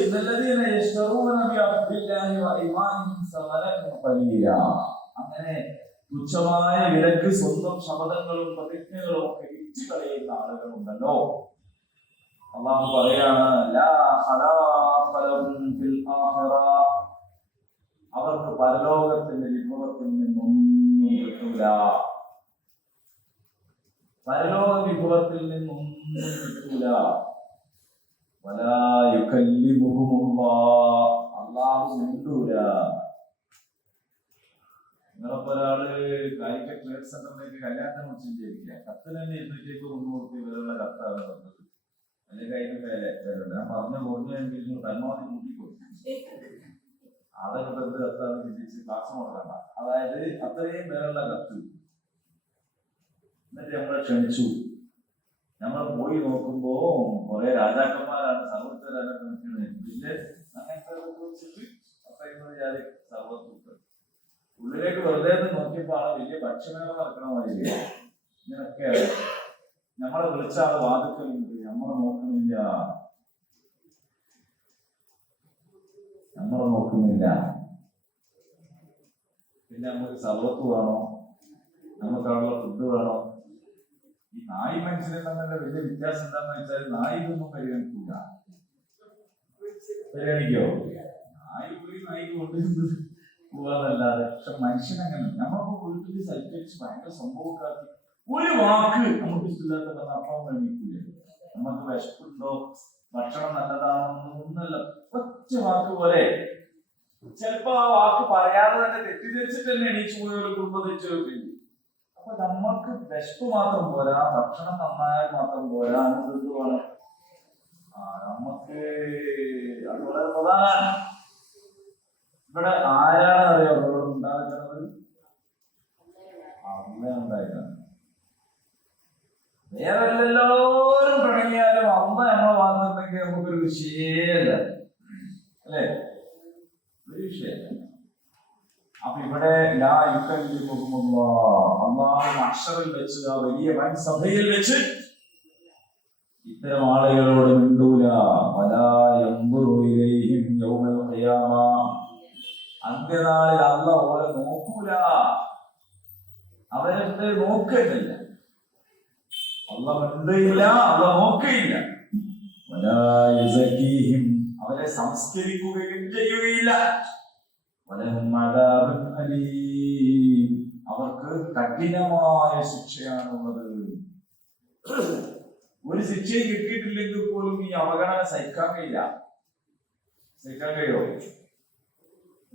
അങ്ങനെ തുച്ഛമായ വിലക്ക് സ്വന്തം ശബ്ദങ്ങളും പ്രതിജ്ഞകളും ഒക്കെ വിറ്റ് കളയുന്ന ആളുകളുണ്ടല്ലോ. അള്ളാഹു പറയാണ് അവർക്ക് പരലോകത്തിന്റെ വിഭവത്തിൽ നിന്നൊന്നും കിട്ടൂല. പരലോക വിഭവത്തിൽ നിന്നൊന്നും കിട്ടൂല. അള്ളാഹു മിണ്ടൂല. നിങ്ങളിപ്പോ ഒരാള് കായിക ട്രേഡ് സെന്ററിലേക്ക് കല്യാണത്തിന് കുറിച്ച് വിചാരിക്കുക, കത്തിന് തന്നെ 230 വിലയുള്ള കത്താണ് തന്നത്. അല്ലെങ്കിൽ അതിന് വില ഞാൻ പറഞ്ഞു പോകുന്നെങ്കിൽ നിങ്ങൾ പരമാവധി കൂട്ടിക്കൊടുക്കും. അതൊക്കെ എന്ത് കത്താണ് ചിന്തിച്ച് ക്ലാസ് നോക്കണ്ട. അതായത് അത്രയും വിലയുള്ള കത്ത് എന്നിട്ട് നമ്മളെ ക്ഷണിച്ചു. നമ്മൾ പോയി നോക്കുമ്പോ കുറെ രാജാക്കന്മാരാണ് സർവ്വത്തിലൊക്കെ നിൽക്കുന്നത്. ഇതിന്റെ അങ്ങനത്തെ സർവ്വത്ത് ഉള്ളിലേക്ക് വെറുതെ നോക്കിയപ്പോ ആണ് വലിയ ഭക്ഷ്യമേള നടക്കണമായില്ലേ. ഇങ്ങനൊക്കെ നമ്മളെ വിളിച്ച ആള് വാതിക്കലുണ്ട്, നമ്മളെ നോക്കുന്നില്ല. പിന്നെ നമുക്ക് സർവത്ത് വേണോ, നമുക്ക് അവിടെയുള്ള ഫുഡ് വേണോ. ഈ നായി മനുഷ്യനെ തമ്മിലുള്ള വലിയ വ്യത്യാസം എന്താണെന്ന് വെച്ചാൽ നായി ഇതൊന്നും പരിഗണിക്കില്ല. പരിഗണിക്കോ? നായി പോയി നായിക്ക് കൊണ്ടുവരുന്നത് പോവാന്നല്ലാതെ. പക്ഷെ മനുഷ്യനങ്ങനെ നമ്മളിപ്പോ വീട്ടിൽ സൽക്കരിച്ച് ഭയങ്കര സംഭവക്കാർക്ക് ഒരു വാക്ക് നമുക്ക് ഇഷ്ടമില്ലാത്ത പറഞ്ഞ അപ്പം വേണിക്കൂലേ. നമുക്ക് വിശപ്പുണ്ടോ, ഭക്ഷണം നല്ലതാണോ ഒന്നല്ല, ഒറ്റ വാക്ക് പോലെ. ചിലപ്പോ ആ വാക്ക് പറയാതെ തന്നെ തെറ്റിദ്ധരിച്ചിട്ട് തന്നെ എണീച്ചു പോയ ഒരു കുടുംബം തെറ്റുകയൊക്കെ. അപ്പൊ നമ്മൾക്ക് വിശപ്പ് മാത്രം പോരാ, ഭക്ഷണം നന്നായാൽ മാത്രം പോരാ, എന്തുവാണ് നമുക്ക് അത് വളരെ പ്രധാനമാണ്. ഇവിടെ ആരാണ് അറിയോ അവരോട് ഉണ്ടാക്കുന്നത്? അമ്മ ഉണ്ടായിട്ടാണ്. വേറെ എല്ലാവരും പിണങ്ങിയാലും അമ്മ നമ്മളെ ഭാഗത്തുണ്ടെങ്കിൽ നമുക്കൊരു വിഷയമല്ല, അല്ലേ? ഒരു വിഷയമല്ല. അപ്പൊ ഇവിടെ അള്ളാഹു മഹ്ശറിൽ വെച്ച്, ആ വലിയ വൻ സഭയിൽ വെച്ച് ഇത്തരം ആളുകളോട് മിണ്ടൂല. അന്ത്യനാളിൽ അള്ളാഹു അവരെ നോക്കൂല, അവരെ നോക്കുന്നില്ല. അള്ളാഹു മിണ്ടയില്ല, അള്ളാഹു നോക്കുകയില്ല. അവരെ സംസ്കരിക്കുകയും ചെയ്യുകയില്ല. അവർക്ക് കഠിനമായ ശിക്ഷയാണുള്ളത്. ഒരു ശിക്ഷയും കിട്ടിയിട്ടില്ലെങ്കിൽ പോലും ഈ അവഗണന സഹിക്കാൻ കഴിയില്ല. സഹിക്കാൻ കഴിയോ?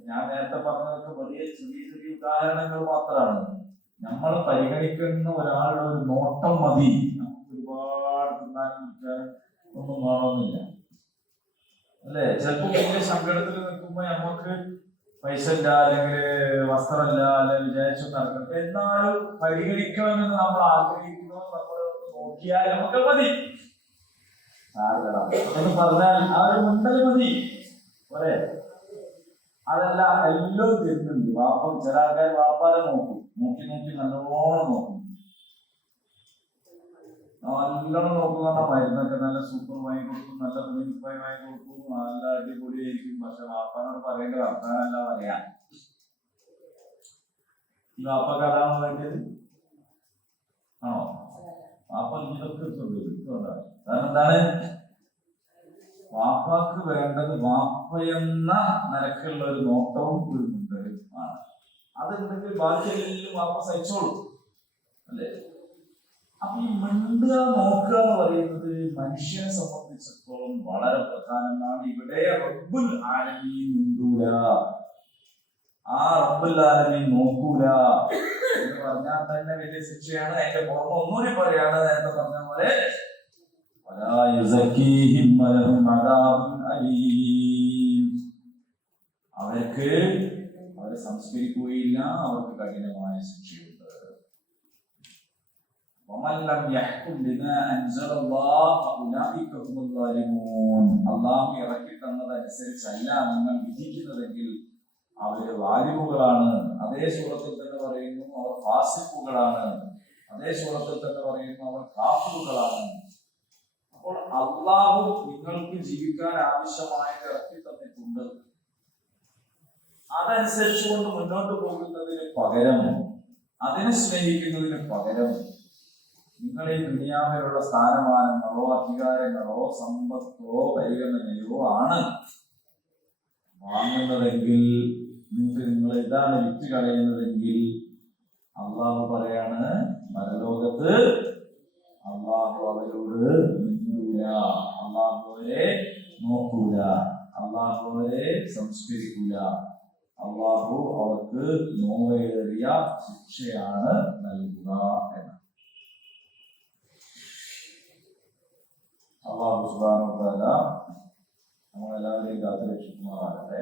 ഞാൻ നേരത്തെ പറഞ്ഞതൊക്കെ വലിയ ചെറിയ ചെറിയ ഉദാഹരണങ്ങൾ മാത്രമാണ്. നമ്മൾ പരിഗണിക്കുന്ന ഒരാളുടെ ഒരു നോട്ടം മതി. നമുക്ക് ഒരുപാട് തിന്നാനും ഒന്നും കാണുന്നില്ല, അല്ലെ? ചിലപ്പോ വലിയ സങ്കടത്തിൽ നിൽക്കുമ്പോ നമുക്ക് പൈസ ഇല്ല, അല്ലെങ്കിൽ വസ്ത്രമില്ല, അല്ലെങ്കിൽ വിചാരിച്ചു നടക്കണം. എന്നാലും പരിഗണിക്കണമെന്ന് നമ്മൾ ആഗ്രഹിക്കുന്നത് നമ്മൾ നോക്കിയാൽ നമുക്ക് മതി. എന്ന് പറഞ്ഞാൽ ആ ഒരു മുണ്ടൽ മതി പോരെ. അതല്ല എല്ലാം തരുന്നുണ്ട്. വാപ്പ ചില ആൾക്കാർ വാപ്പാരെ നോക്കും, നോക്കി നോക്കി നല്ലോണം നോക്കും. നല്ലോണം നോക്കുന്ന മരുന്നൊക്കെ നല്ല സൂപ്പർ വാങ്ങി കൊടുക്കും, നല്ല തുണിപ്പായി വാങ്ങി കൊടുക്കും, നല്ല അടിപൊളിയായിരിക്കും. പക്ഷെ വാപ്പാനോട് പറയേണ്ട വർത്താനല്ല പറയാ. ഈ വാപ്പക്ക് അതാണ് വേണ്ടത് ആണോ? വാപ്പ ഇതൊക്കെ കാരണം എന്താണ്? വാപ്പാക്ക് വേണ്ടത് വാപ്പയെന്ന നിലക്കുള്ള ഒരു നോട്ടവും ഒരു മുൻകരുമാണ്. അതുണ്ടെങ്കിൽ ബാക്കിയെല്ലാം വാപ്പ സഹിച്ചോളൂ, അല്ലേ? അപ്പൊ ഈ മിണ്ടുക നോക്കുക എന്ന് പറയുന്നത് മനുഷ്യനെ സംബന്ധിച്ചിടത്തോളം വളരെ പ്രധാനമാണ്. ഇവിടെ റബ്ബുൽ ആലമീൻ മിണ്ടൂല, ആ റബ്ബുൽ ആലമീൻ നോക്കൂല എന്ന് പറഞ്ഞാൽ തന്നെ വലിയ ശിക്ഷയാണ്. അതിന്റെ പുറമെ ഒന്നുകൂടി പറയാണ്, നേരത്തെ പറഞ്ഞ പോലെ അവർക്ക് അവരെ സംസ്കരിക്കുകയില്ല, അവർക്ക് കഠിനമായ ശിക്ഷയുണ്ട്. അള്ളാഹു ഇറക്കി തന്നതനുസരിച്ചല്ല നിങ്ങൾ വിധിക്കുന്നതെങ്കിൽ അവര് വാലിബുകളാണ്. അതേ സൂറത്തിൽ തന്നെ പറയുന്നു അവർ ഫാസിഖുകളാണ്. അതേ സൂറത്തിൽ തന്നെ പറയുന്നു അവർ കാഫിറുകളാണ്. അപ്പോൾ അള്ളാഹു നിങ്ങൾക്ക് ജീവിക്കാൻ ആവശ്യമായിട്ട് ഇറക്കി തന്നിട്ടുണ്ട്. അതനുസരിച്ചുകൊണ്ട് മുന്നോട്ട് പോകുന്നതിന് പകരം, അതിനെ സ്നേഹിക്കുന്നതിന് പകരം നിങ്ങൾ ഈ ദുനിയാവിലുള്ള സ്ഥാനമാനങ്ങളോ അധികാരങ്ങളോ സമ്പത്തോ പരിഗണനയോ ആണ് വാങ്ങുന്നതെങ്കിൽ, നിങ്ങൾ ഇതാണ് വിറ്റ് കളയുന്നതെങ്കിൽ അള്ളാഹു പറയാണ് പരലോകത്ത് അള്ളാഹു അവരോട് നിൽക്കൂല, അള്ളാഹു അവരെ നോക്കൂല, അള്ളാഹു അവരെ സംസ്കരിക്കൂല, അള്ളാഹു അവർക്ക് നോവേറിയ ശിക്ഷയാണ് നൽകുക എന്ന് അള്ളാഹു സുബ്ഹാനഹു വ തആല നമ്മളെല്ലാവരെയും കാത്തുരക്ഷിക്കുമാറാകട്ടെ.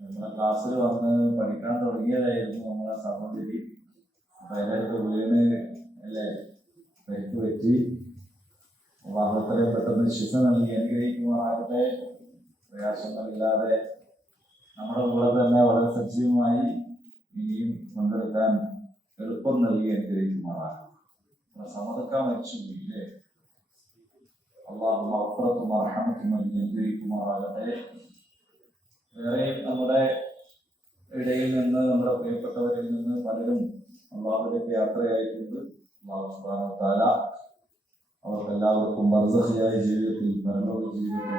നമ്മളെ ക്ലാസ്സിൽ വന്ന് പഠിക്കാൻ തുടങ്ങിയതായിരുന്നു നമ്മളെ സഹോദരി. അപ്പൊ അതിനകത്ത് വീണ് അല്ലേ പരിക്ക് പറ്റി. അള്ളാഹു എത്രയും പെട്ടെന്ന് ശിക്ഷ നൽകി അനുഗ്രഹിക്കുമാറാകട്ടെ. പ്രയാസങ്ങളില്ലാതെ നമ്മുടെ കൂടെ തന്നെ വളരെ സജീവമായി ഇനിയും പങ്കെടുക്കാൻ എളുപ്പം നൽകി അനുഗ്രഹിക്കുമാറാകട്ടെ. സമതക്കാൻ മരിച്ചുപോയില്ലേ, അള്ളാഹു മഗ്ഫിറത്തും റഹ്മത്തും നൽകി അനുഗ്രഹിക്കുമാറാകട്ടെ. വേറെ നമ്മുടെ ഇടയിൽ നിന്ന്, നമ്മുടെ പ്രിയപ്പെട്ടവരിൽ നിന്ന് പലരും അള്ളാഹുവിലേക്ക് യാത്രയായിട്ടുണ്ട്. അള്ളാഹു സുബ്ഹാനഹു വ തആല അവർക്കെല്ലാവർക്കും ബർസഖിയായ ജീവിതത്തിൽ, പരലോക ജീവിതത്തിൽ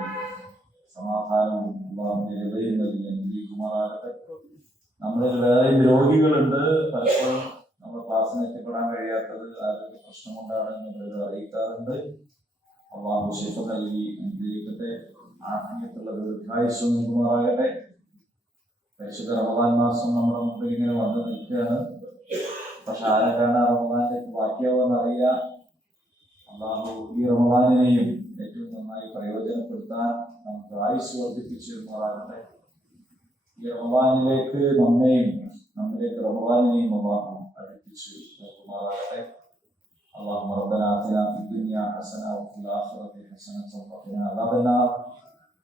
സമാധാനവും അള്ളാഹുവിന്റെ ഹൃദയം നൽകി അനുഗ്രഹിക്കുമാറാകട്ടെ. നമ്മളിൽ വേറെയും രോഗികളുണ്ട്. പലപ്പോഴും നമ്മുടെ ക്ലാസ്സിന് എത്തിപ്പെടാൻ കഴിയാത്തത് ആരോഗ്യ പ്രശ്നം കൊണ്ടാണ് എന്നുള്ളത് അറിയിക്കാറുണ്ട്. അള്ളാഹു ശിഫ നൽകി അനുഗ്രഹിക്കട്ടെ. ആഫിയത്തുള്ള ദീർഘായുസ്സ് നൽകുമാറാകട്ടെ. പരിശുദ്ധ റമദാൻ മാസം നമ്മുടെ മുമ്പിൽ ഇങ്ങനെ വന്ന് നിൽക്കുകയാണ്. പക്ഷെ ആരൊക്കെയാണ് റമദാനിലേക്ക് ബാക്കിയാവുമെന്ന് അറിയില്ല. അള്ളാഹു ഈ റമദാനിനെയും ഏറ്റവും നന്നായി പ്രയോജനപ്പെടുത്താൻ നമുക്ക് ആയുസ് വർദ്ധിപ്പിച്ചു തരുമാറാകട്ടെ. ഈ റമദാനിലേക്ക് നമ്മെയും നമ്മിലേക്ക് റമദാനിനെയും അള്ളാഹു അടുപ്പിച്ചു നിർത്തുമാറാകട്ടെ. اللهم ربنا آتنا في الدنيا حسنة وفي الآخرة حسنة وقنا عذاب النار.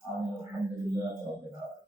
آمين. الحمد لله رب العالمين.